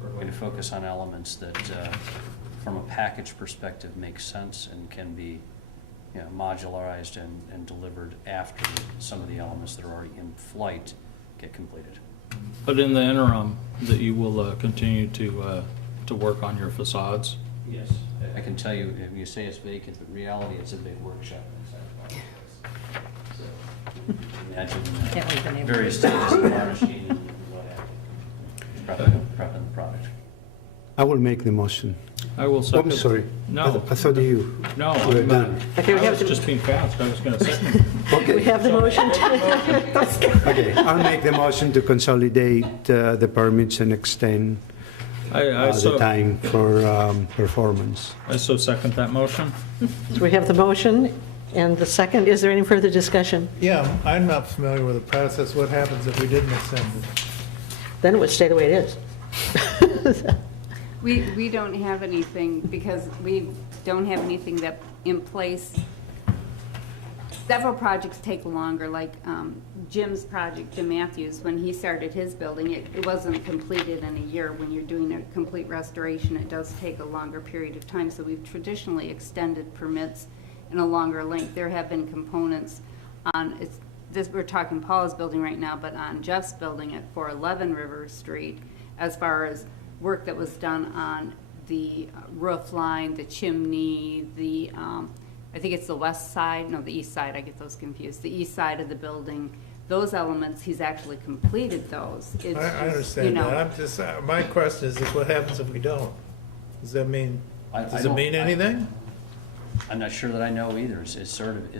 we're going to focus on elements that, from a package perspective, make sense and can be modularized and delivered after some of the elements that are already in flight get completed. But in the interim, that you will continue to work on your facades? Yes. I can tell you, if you say it's vacant, but in reality, it's a big workshop inside the place. So imagine various stages of varnishing and what have you, prepping the product. I will make the motion. I will second. I'm sorry. No. I thought you No, were done. Okay, we I have was to- just being fast. I was going to second. We have the motion. Okay, I'll make the motion to consolidate the permits and extend the time for performance. I so second that motion. So we have the motion and the second. Is there any further discussion? Yeah, I'm not familiar with the process. What happens if we didn't extend it? Then it would stay the way it is. We don't have anything, because we don't have anything that in place. Several projects take longer, like Jim's project, Jim Matthews, when he started his building, it wasn't completed in a year. When you're doing a complete restoration, it does take a longer period of time. So we've traditionally extended permits in a longer length. There have been components on, we're talking Paula's building right now, but on Jeff's building at 411 River Street, as far as work that was done on the roof line, the chimney, the, I think it's the west side, no, the east side, I get those confused, the east side of the building, those elements, he's actually completed those. It's I just, understand that. I'm just, my question is what happens if we don't? Does that mean, does it mean anything? I'm not sure that I know either. It's sort of,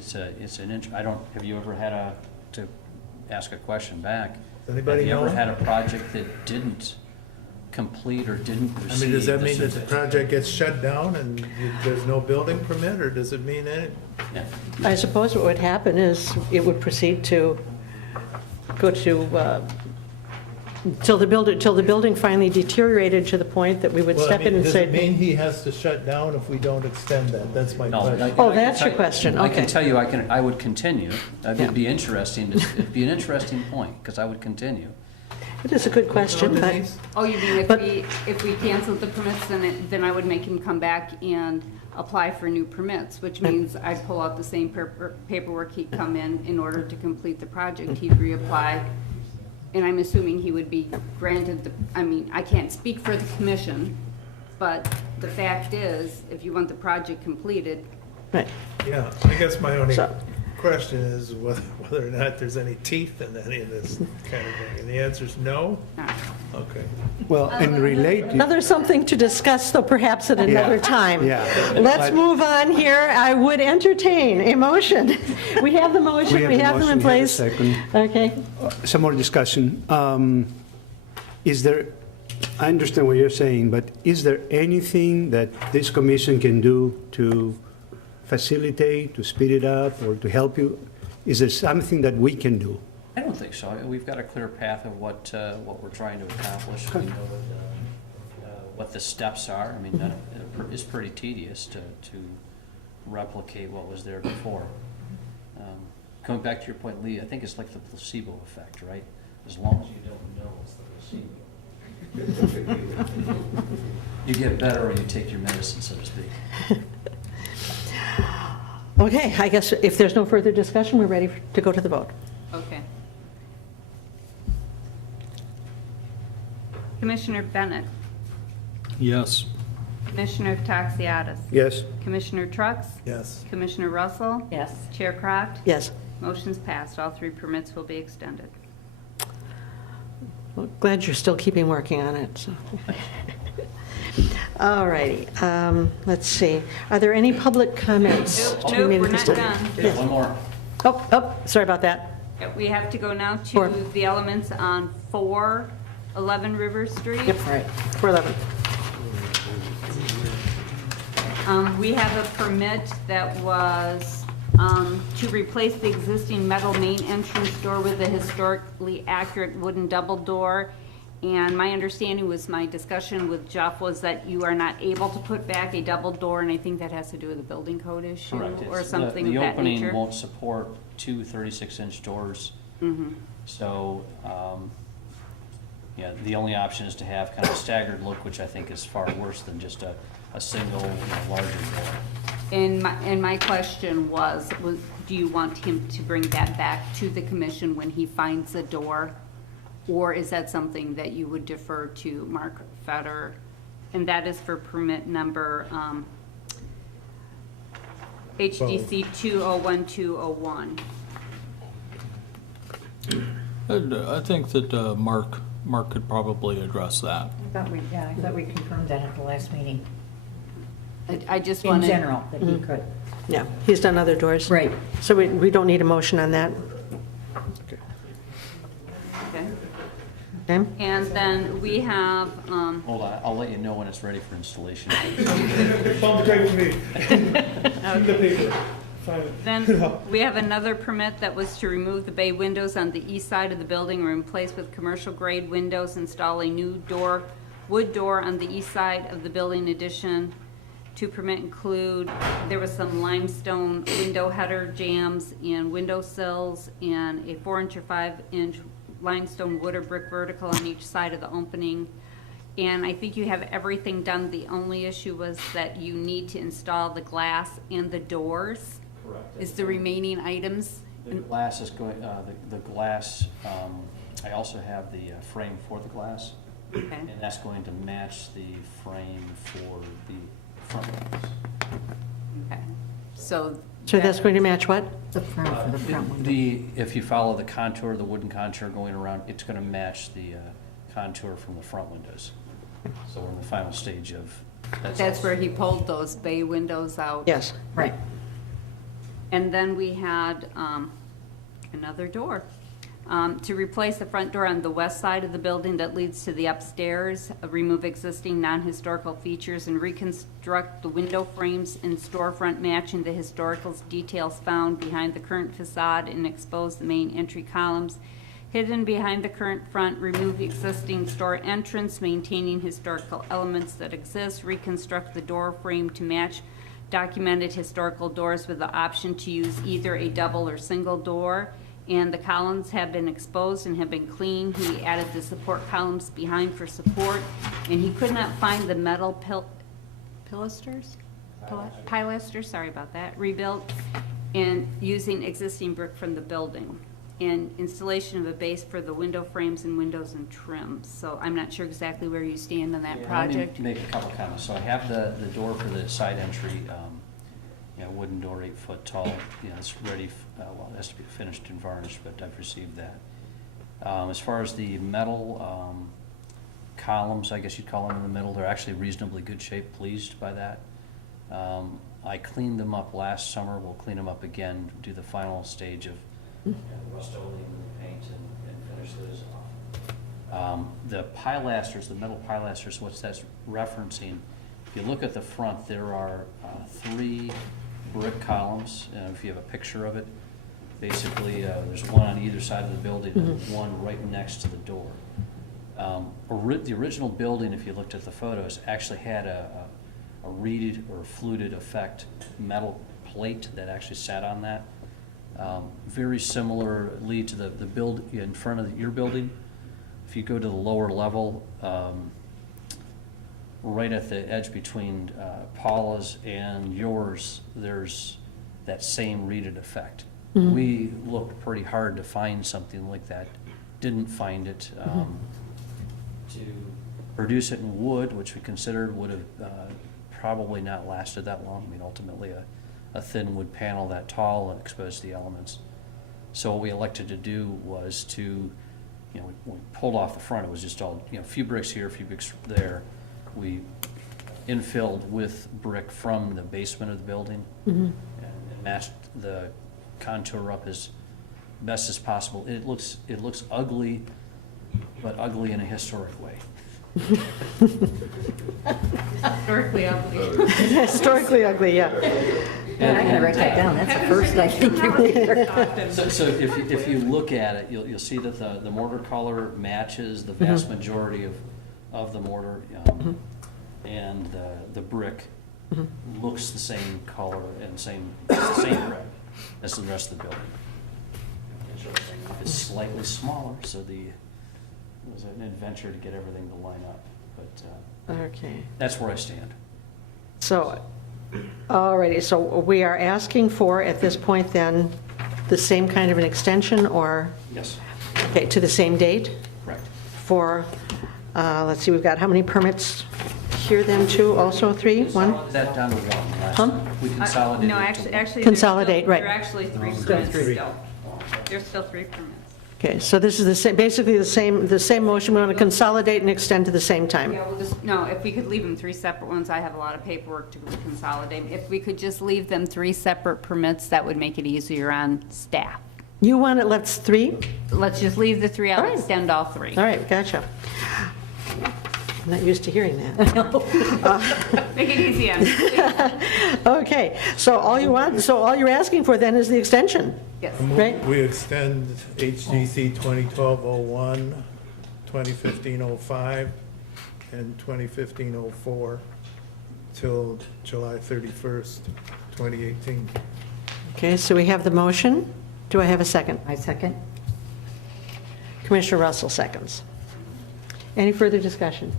have you ever had to ask a question back? Does anybody Have you know? ever had a project that didn't complete or didn't I receive. mean, does that mean that the certificate. project gets shut down and there's no building permit, or does it mean anything? Yeah. I suppose what would happen is it would proceed to go to, till the building finally deteriorated to the point that we would Well, I step in mean, and does say. it mean he has to shut down if we don't extend that? That's my No, question. Oh, I can that's your tell- question, I can okay. tell you, I would continue. Yeah. It'd be interesting, it'd be an interesting point, because I would continue. It is a good question, No, but, Denise? Oh, you mean But- if we canceled the permits, then I would make him come back and apply for new permits, which means I'd pull out the same paperwork he'd come in order to complete the project. He'd reapply, and I'm assuming he would be granted the, I mean, I can't speak for the commission, but the fact is, if you want the project completed, right. Yeah, I guess my only So- question is whether or not there's any teeth in any of this kind of thing. And the answer is no? Okay. Well, and related, Another something to discuss, though, perhaps at another time. yeah. Let's But- move on here. I would entertain a motion. We have the motion, we the have them in motion, we have a place. second. Okay. Some more discussion. Is there, I understand what you're saying, but is there anything that this commission can do to facilitate, to speed it up, or to help you? Is there something that we can do? I don't think so. We've got a clear path of what we're trying to accomplish. We know what the steps are. I mean, it's pretty tedious to replicate what was there before. Going back to your point, Lee, I think it's like the placebo effect, right? As long as you don't know it's the placebo. You get better when you take your medicine, so to speak. Okay, I guess if there's no further discussion, we're ready to go to the vote. okay. Commissioner Bennett, Yes. Commissioner Taxiatis, Yes? Commissioner Trucks, Yes. Commissioner Russell, Yes. Chair Croft. Yes. Motion's passed. All 3 permits will be extended. Well, glad you're still keeping working on it, so. All righty, let's see. Are there any public comments? to be Nope, made we're at this not time? done. One more. Oh, sorry about that. We have to go now Four. to the elements on 411 River Street. Yep, all right, 411. We have a permit that was to replace the existing metal main entrance door with a historically accurate wooden double door. And my understanding was, my discussion with Jeff was that you are not able to put back a double door, and I think that has to do with a building code issue Correct. or It's something of the that nature. opening won't support 2 36-inch doors. So, yeah, the only option is to have kind of a staggered look, which I think is far worse than just a single, larger door. And my question was, do you want him to bring that back to the commission when he finds the door? Or is that something that you would defer to Mark Fetter? And that is for permit number HDC 201201. I think that Mark could probably address that. I thought we confirmed that at the last meeting. I just In wanted. general, that he could. Yeah, he's done other doors. Right. So we don't need a motion on that. Okay. Okay? And then we have, Hold on, I'll let you know when it's ready for installation. then we have another permit that was to remove the bay windows on the east side of the building and replace with commercial grade windows, install a new wood door on the east side of the building addition. To permit include, there was some limestone window header jams and window sills and a 4-inch or 5-inch limestone wood or brick vertical on each side of the opening. And I think you have everything done. The only issue was that you need to install the glass and the doors. Correct. Is the remaining items. The glass is going, the glass, I also have the frame for the glass. Okay. And that's going to match the frame for the front windows. Okay. So. So that's going to match what? The front for the front window. If you follow the contour, the wooden contour going around, it's going to match the contour from the front windows. So we're in the final stage of. That's where he pulled those bay windows out. Yes. Right. And then we had another door. To replace the front door on the west side of the building that leads to the upstairs, remove existing non-historical features, and reconstruct the window frames and storefront matching the historical details found behind the current facade and expose the main entry columns. Hidden behind the current front, remove the existing store entrance, maintaining historical elements that exist, reconstruct the door frame to match documented historical doors with the option to use either a double or single door. And the columns have been exposed and have been cleaned. He added the support columns behind for support, and he could not find the metal pilasters, sorry about that, rebuilt and using existing brick from the building, and installation of a base for the window frames and windows and trims. So I'm not sure exactly where you stand on that project. Let me make a couple comments. So I have the door for the side entry, wooden door, 8 foot tall. It's ready, well, it has to be finished and varnished, but I've received that. As far as the metal columns, I guess you'd call them in the middle, they're actually reasonably good shape, pleased by that. I cleaned them up last summer. We'll clean them up again, do the final stage of Rust-Oleum and paint and finish those off. The pilasters, the metal pilasters, what that's referencing, if you look at the front, there are 3 brick columns, if you have a picture of it. Basically, there's one on either side of the building and one right next to the door. The original building, if you looked at the photos, actually had a reeded or fluted effect metal plate that actually sat on that. Very similarly to the build in front of your building. If you go to the lower level, right at the edge between Paula's and yours, there's that same reeded effect. We looked pretty hard to find something like that, didn't find it. To produce it in wood, which we considered would have probably not lasted that long. I mean, ultimately a thin wood panel that tall and exposed the elements. So what we elected to do was to, when we pulled off the front, it was just all, a few bricks here, a few bricks there. We infilled with brick from the basement of the building and matched the contour up as best as possible. It looks ugly, but ugly in a historic way. Historically ugly. Historically ugly, yeah. I'm gonna write that down, that's the first I think you would hear. So if you look at it, you'll see that the mortar color matches the vast majority of the mortar, and the brick looks the same color and same brick as the rest of the building. It's slightly smaller, so it was an adventure to get everything to line up, but Okay. that's where I stand. So, alrighty, so we are asking for, at this point then, the same kind of an extension, or, Yes, okay, to the same date? correct. For, let's see, we've got how many permits here then, too? Also 3? 1? That down to 1 last Huh? time. We consolidated. No, it to one. actually. Consolidate, right. There are actually 3 permits still. There's still 3 permits. Okay, so this is the same, basically the same motion. We want to consolidate and extend to the same time. Yeah, we'll just, no, if we could leave them 3 separate ones, I have a lot of paperwork to consolidate. If we could just leave them 3 separate permits, that would make it easier on staff. You want it left 3? Let's just leave the 3 out, All right. extend all 3. All right, gotcha. I'm not used to hearing that. Make it easy on us. Okay, so all you're asking for then is the extension? Yes. Right. We extend HGC 2012-01, 2015-05, and 2015-04 till July 31st, 2018. Okay, so we have the motion. Do I have a second? I second. Commissioner Russell seconds. Any further discussion?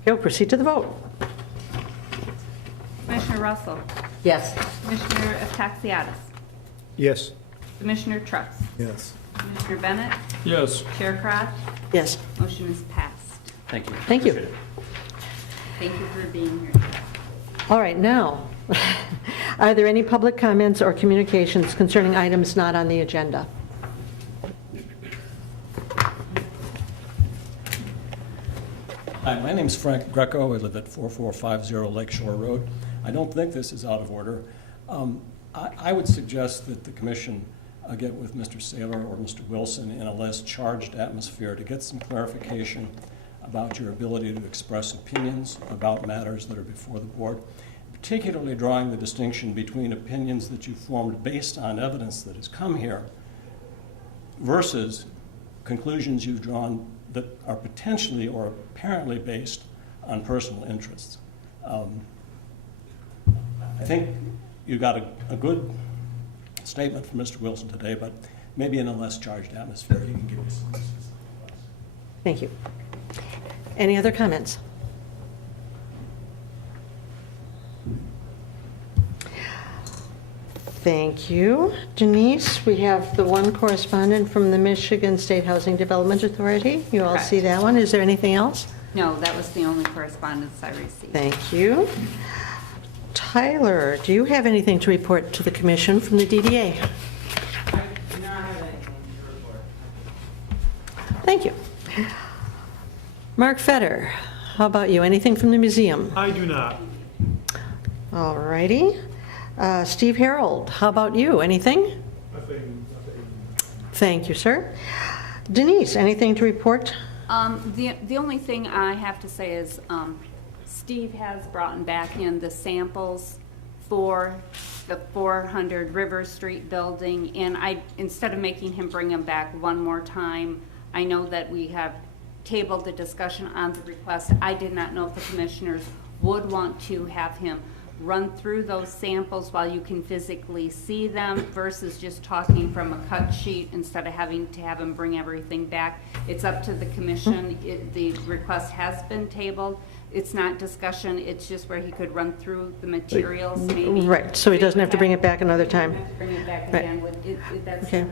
Okay, we'll proceed to the vote. Commissioner Russell, Yes. Commissioner Taxiatis, Yes. Commissioner Trucks, Yes. Commissioner Bennett, Yes. Chair Crotch, Yes. motion is passed. Thank you. Thank you. Appreciate it. Thank you for being here today. All right, now, are there any public comments or communications concerning items not on the agenda? Hi, my name's Frank Greco. I live at 4450 Lakeshore Road. I don't think this is out of order. I would suggest that the commission get with Mr. Saylor or Mr. Wilson in a less charged atmosphere to get some clarification about your ability to express opinions about matters that are before the board, particularly drawing the distinction between opinions that you formed based on evidence that has come here versus conclusions you've drawn that are potentially or apparently based on personal interests. I think you got a good statement from Mr. Wilson today, but maybe in a less charged atmosphere, you can give us some. Thank you. Any other comments? Thank you. Denise, we have the one correspondent from the Michigan State Housing Development Authority. You all Correct. see that one. Is there anything else? No, that was the only correspondence I received. Thank you. Tyler, do you have anything to report to the commission from the DDA? I do not have anything to report. Thank you. Mark Fetter, how about you? Anything from the museum? I do not. All righty. Steve Harold, how about you? Anything? Nothing. Thank you, sir. Denise, anything to report? The only thing I have to say is Steve has brought back in the samples for the 400 River Street building, and instead of making him bring them back one more time, I know that we have tabled the discussion on the request. I did not know if the commissioners would want to have him run through those samples while you can physically see them versus just talking from a cut sheet instead of having to have him bring everything back. It's up to the commission. The request has been tabled. It's not discussion, it's just where he could run through the materials maybe. Right, so he doesn't have to bring it back another time. Bring it back Right. again. That's Okay.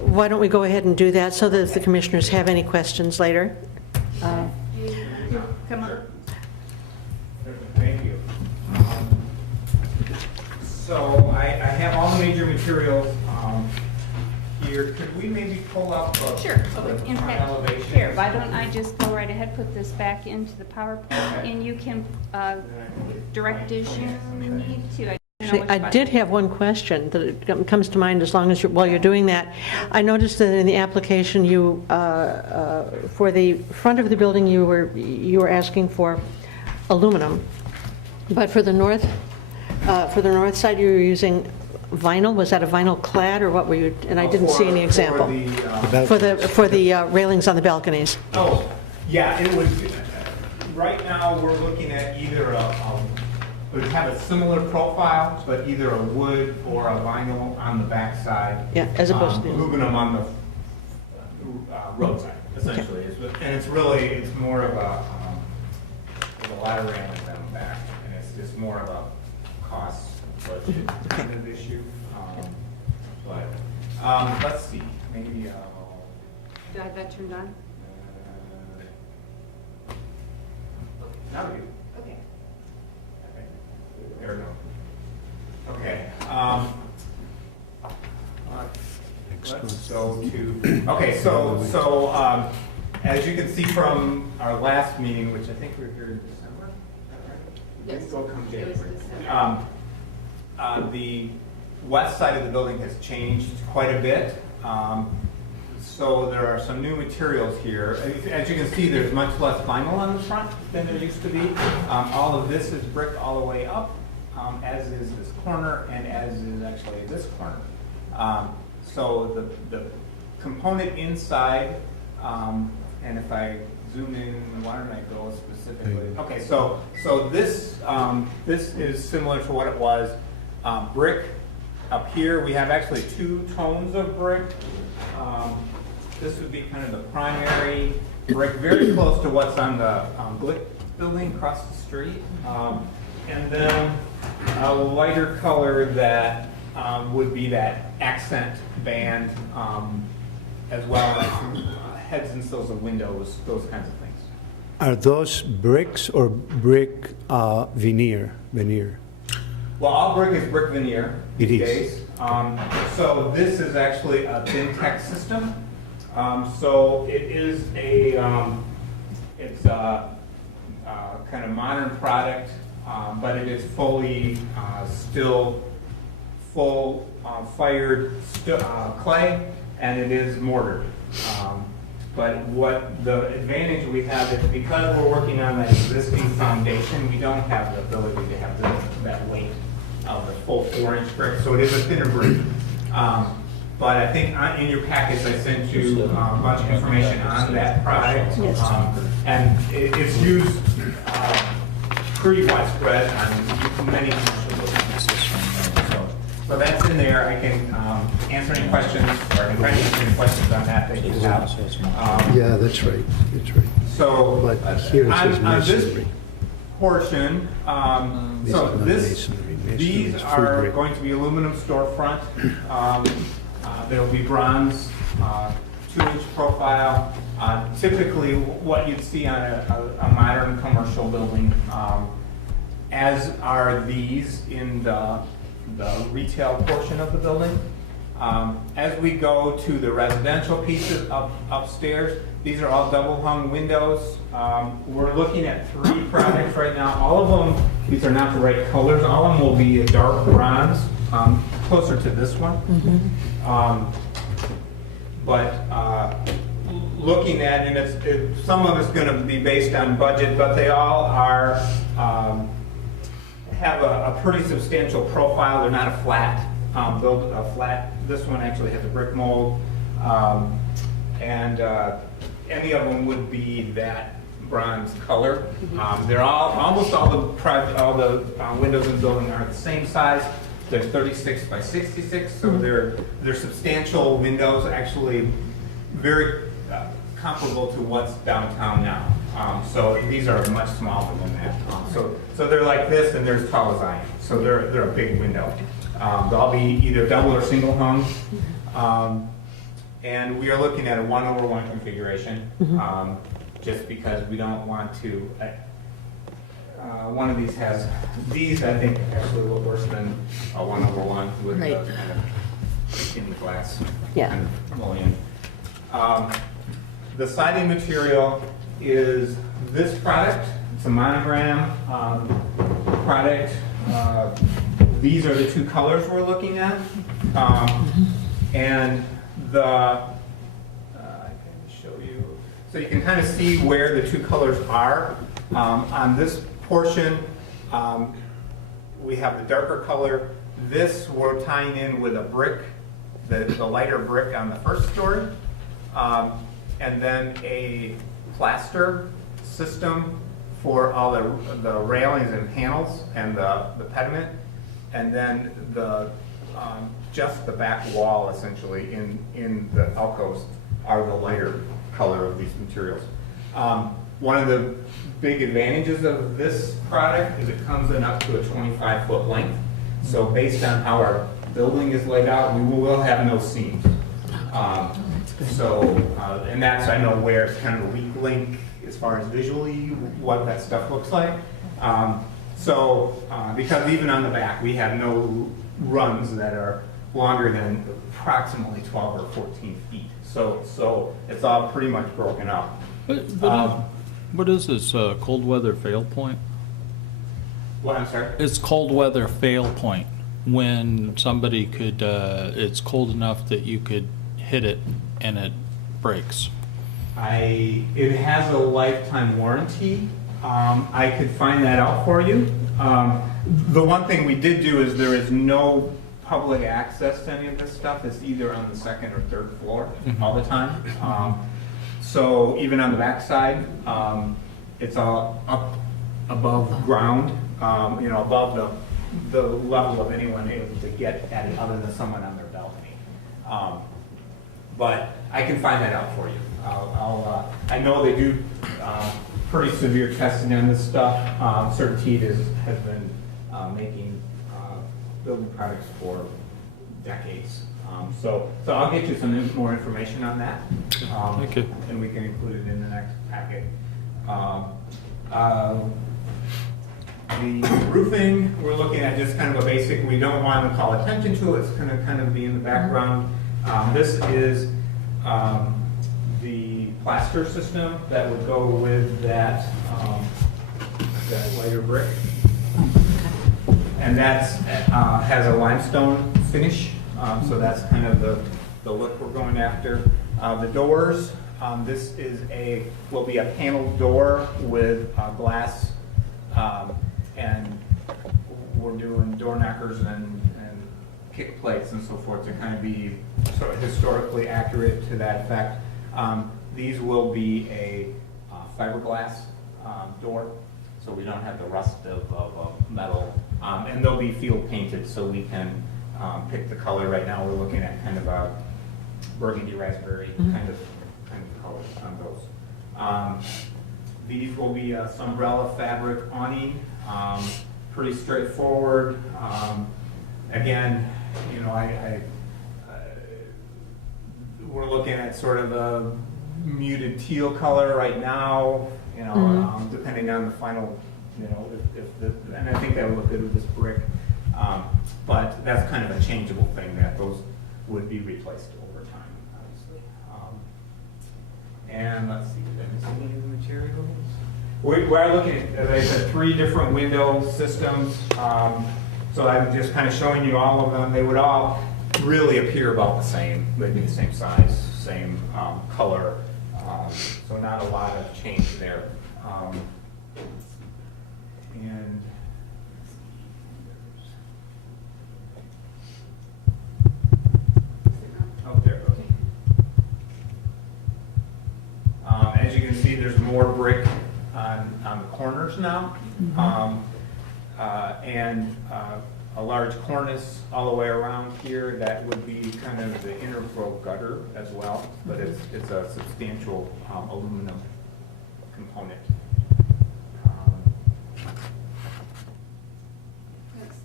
Why don't we go ahead and do that so that if the commissioners have any questions later? Come on. Thank you. So I have all the major materials here. Could we maybe pull up the Sure. In fact, elevation? here, why don't I just go right ahead, put this back into the PowerPoint, and you can direct as you need to. Actually, I did have one question that comes to mind as long as while you're doing that. I noticed that in the application, you for the front of the building, you were asking for aluminum, but for the north side, you were using vinyl. Was that a vinyl clad, or what were you? And I didn't see any example for the railings on the balconies. Oh, yeah, it would. Right now, we're looking at either it would have a similar profile, but either a wood or a vinyl on the back side. Yeah, as opposed to aluminum on the roadside, essentially. And it's more of a ladder railing on the back, and it's just more of a cost budget kind of issue. But let's see, maybe. Do I have that turned on? Now we do. Okay. There we go. Okay. Let's go to, okay, so as you can see from our last meeting, which I think we were here in December, Yes. We'll come It was January. December. The west side of the building has changed quite a bit. So there are some new materials here. As you can see, there's much less vinyl on the front than there used to be. All of this is brick all the way up, as is this corner, and as is actually this corner. So the component inside, and if I zoom in, why don't I go specifically? Okay, so this is similar to what it was. Brick up here, we have actually two tones of brick. This would be kind of the primary brick, very close to what's on the Glick building across the street. And then a lighter color that would be that accent band, as well as heads and sills of windows, those kinds of things. Are those bricks or brick veneer? Well, all brick is brick veneer these It is. days. So this is actually a Vintech system. So it is it's a kind of modern product, but it is fully still full fired clay, and it is mortared. But what the advantage we have is because we're working on that existing foundation, we don't have the ability to have that weight of the full 4-inch brick, so it is a thinner brick. But I think in your packets, I sent you a bunch of information on that product. And it's used pretty widespread on many commercial buildings. So that's in there. I can answer any questions, or I can try to answer any questions on that that you have. Yeah, that's right, that's right. So But here it says on this masonry. portion, This so is not this, masonry. Masonry these is food are brick. going to be aluminum storefront. There will be bronze, 2-inch profile. Typically, what you'd see on a modern commercial building, as are these in the retail portion of the building. As we go to the residential pieces upstairs, these are all double hung windows. We're looking at 3 products right now. All of them, these are not the right colors. All of them will be a dark bronze, closer to this one. But looking at, and some of it's going to be based on budget, but they all are have a pretty substantial profile. They're not a flat build. This one actually has a brick mold, and any of them would be that bronze color. They're almost all the windows in the building are the same size. They're 36 by 66, so they're substantial windows, actually very comparable to what's downtown now. So these are much smaller than that. So they're like this, and they're as tall as I am. So they're a big window. They'll be either double or single hung. And we are looking at a 1/1 configuration, just because we don't want to. One of these has, I think, actually a little worse than a 1/1 with the kind of skinny glass kind of mullion. The siding material is this product. It's a monogram product. These are the 2 colors we're looking at. And I can show you. So you can kind of see where the 2 colors are. On this portion, we have the darker color. This we're tying in with a brick, the lighter brick on the first story, and then a plaster system for all the railings and panels and the pediment, and then just the back wall essentially in the alcoves are the lighter color of these materials. One of the big advantages of this product is it comes in up to a 25-foot length. So based on how our building is laid out, we will have no seams. And that's, I know, where it's kind of a weak link as far as visually what that stuff looks like. Because even on the back, we have no runs that are longer than approximately 12 or 14 feet. So it's all pretty much broken up. What is this, cold weather fail point? What, I'm sorry? It's cold weather fail point, when somebody could, it's cold enough that you could hit it and it breaks. It has a lifetime warranty. I could find that out for you. The one thing we did do is there is no public access to any of this stuff. It's either on the 2nd or 3rd floor all the time. So even on the back side, it's all up above ground, above the level of anyone able to get at it other than someone on their balcony. But I can find that out for you. I know they do pretty severe testing on this stuff. CertaTeed has been making building products for decades. So I'll get you some more information on that. Thank you. And we can include it in the next packet. The roofing, we're looking at just kind of a basic, we don't want to call attention to it, it's going to kind of be in the background. This is the plaster system that would go with that lighter brick. And that's has a limestone finish. So that's kind of the look we're going after. The doors, this will be a paneled door with glass, and we're doing door knockers and kick plates and so forth to kind of be sort of historically accurate to that effect. These will be a fiberglass door, so we don't have the rust of metal. And they'll be field painted, so we can pick the color. Right now, we're looking at kind of a burgundy raspberry kind of colors on those. These will be a Sunbrella fabric awning, pretty straightforward. Again, you know, we're looking at sort of a muted teal color right now, you know, depending on the final, you know, and I think that would look good with this brick. But that's kind of a changeable thing that those would be replaced over time, obviously. And let's see, did I miss any of the materials? We are looking at, as I said, 3 different window systems. So I'm just kind of showing you all of them. They would all really appear about the same. They'd be the same size, same color. So not a lot of change there. And oh, there, okay. As you can see, there's more brick on the corners now, and a large cornice all the way around here. That would be kind of the inner flow gutter as well, but it's a substantial aluminum component.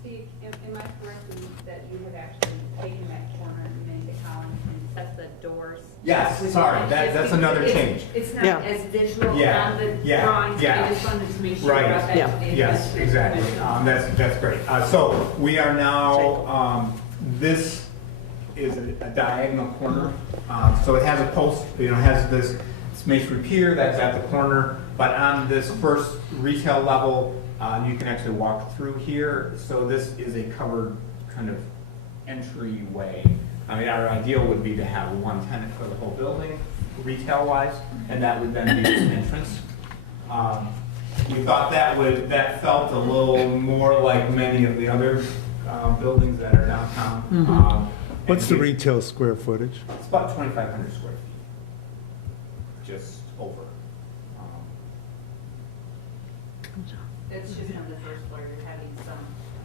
Steve, am I correct in that you have actually taken that corner and made the column and set the doors? Yes, sorry, that's another change. It's not Yeah. as visual Yeah, on the yeah, drawings, yeah. I just wanted to make sure Right. about that. Yeah. Yes, exactly. That's great. So we are now, this is a diagonal corner. So it has a post, you know, has this masonry pier that's at the corner, but on this first retail level, you can actually walk through here. So this is a covered kind of entryway. I mean, our ideal would be to have one tenant for the whole building, retail-wise, and that would then be an entrance. We thought that felt a little more like many of the other buildings that are downtown. What's the retail square footage? It's about 2,500 square feet, just over. It's just on the first floor, you're having some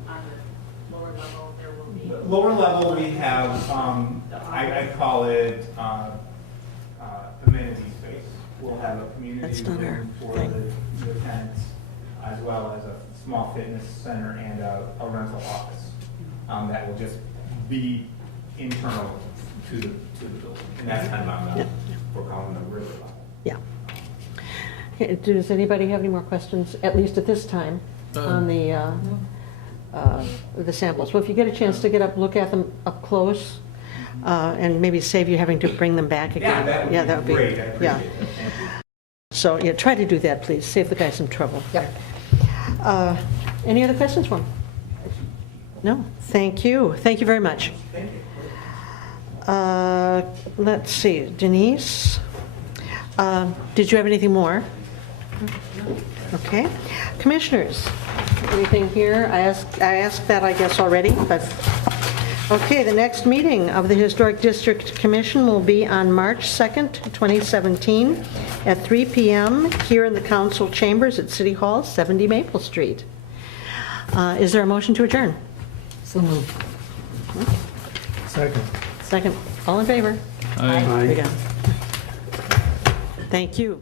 on the lower level, there will be. Lower level, we have, I call it amenity space. We'll have a community That's not our room for thing. the tenants, as well as a small fitness center and a rental office. That will just be internal to the building. And that's kind of on the, we're calling the river level. Yeah. Okay, does anybody have any more questions, at least at this time, on the samples? Well, if you get a chance to get up, look at them up close, and maybe save you having to bring them back again. Yeah, that would be great. I appreciate yeah. it. Thank you. So, yeah, try to do that, please. Save the guy some trouble. Yeah. Any other questions for him? No? Thank you. Thank you very much. Thank you. Let's see, Denise, did you have anything more? Okay. Commissioners, anything here? I asked that, I guess, already, but, okay, the next meeting of the Historic District Commission will be on March 2nd, 2017, at 3 p.m. here in the council chambers at City Hall, 70 Maple Street. Is there a motion to adjourn? So moved. Second. Second. All in favor? Aye. We're done. Thank you.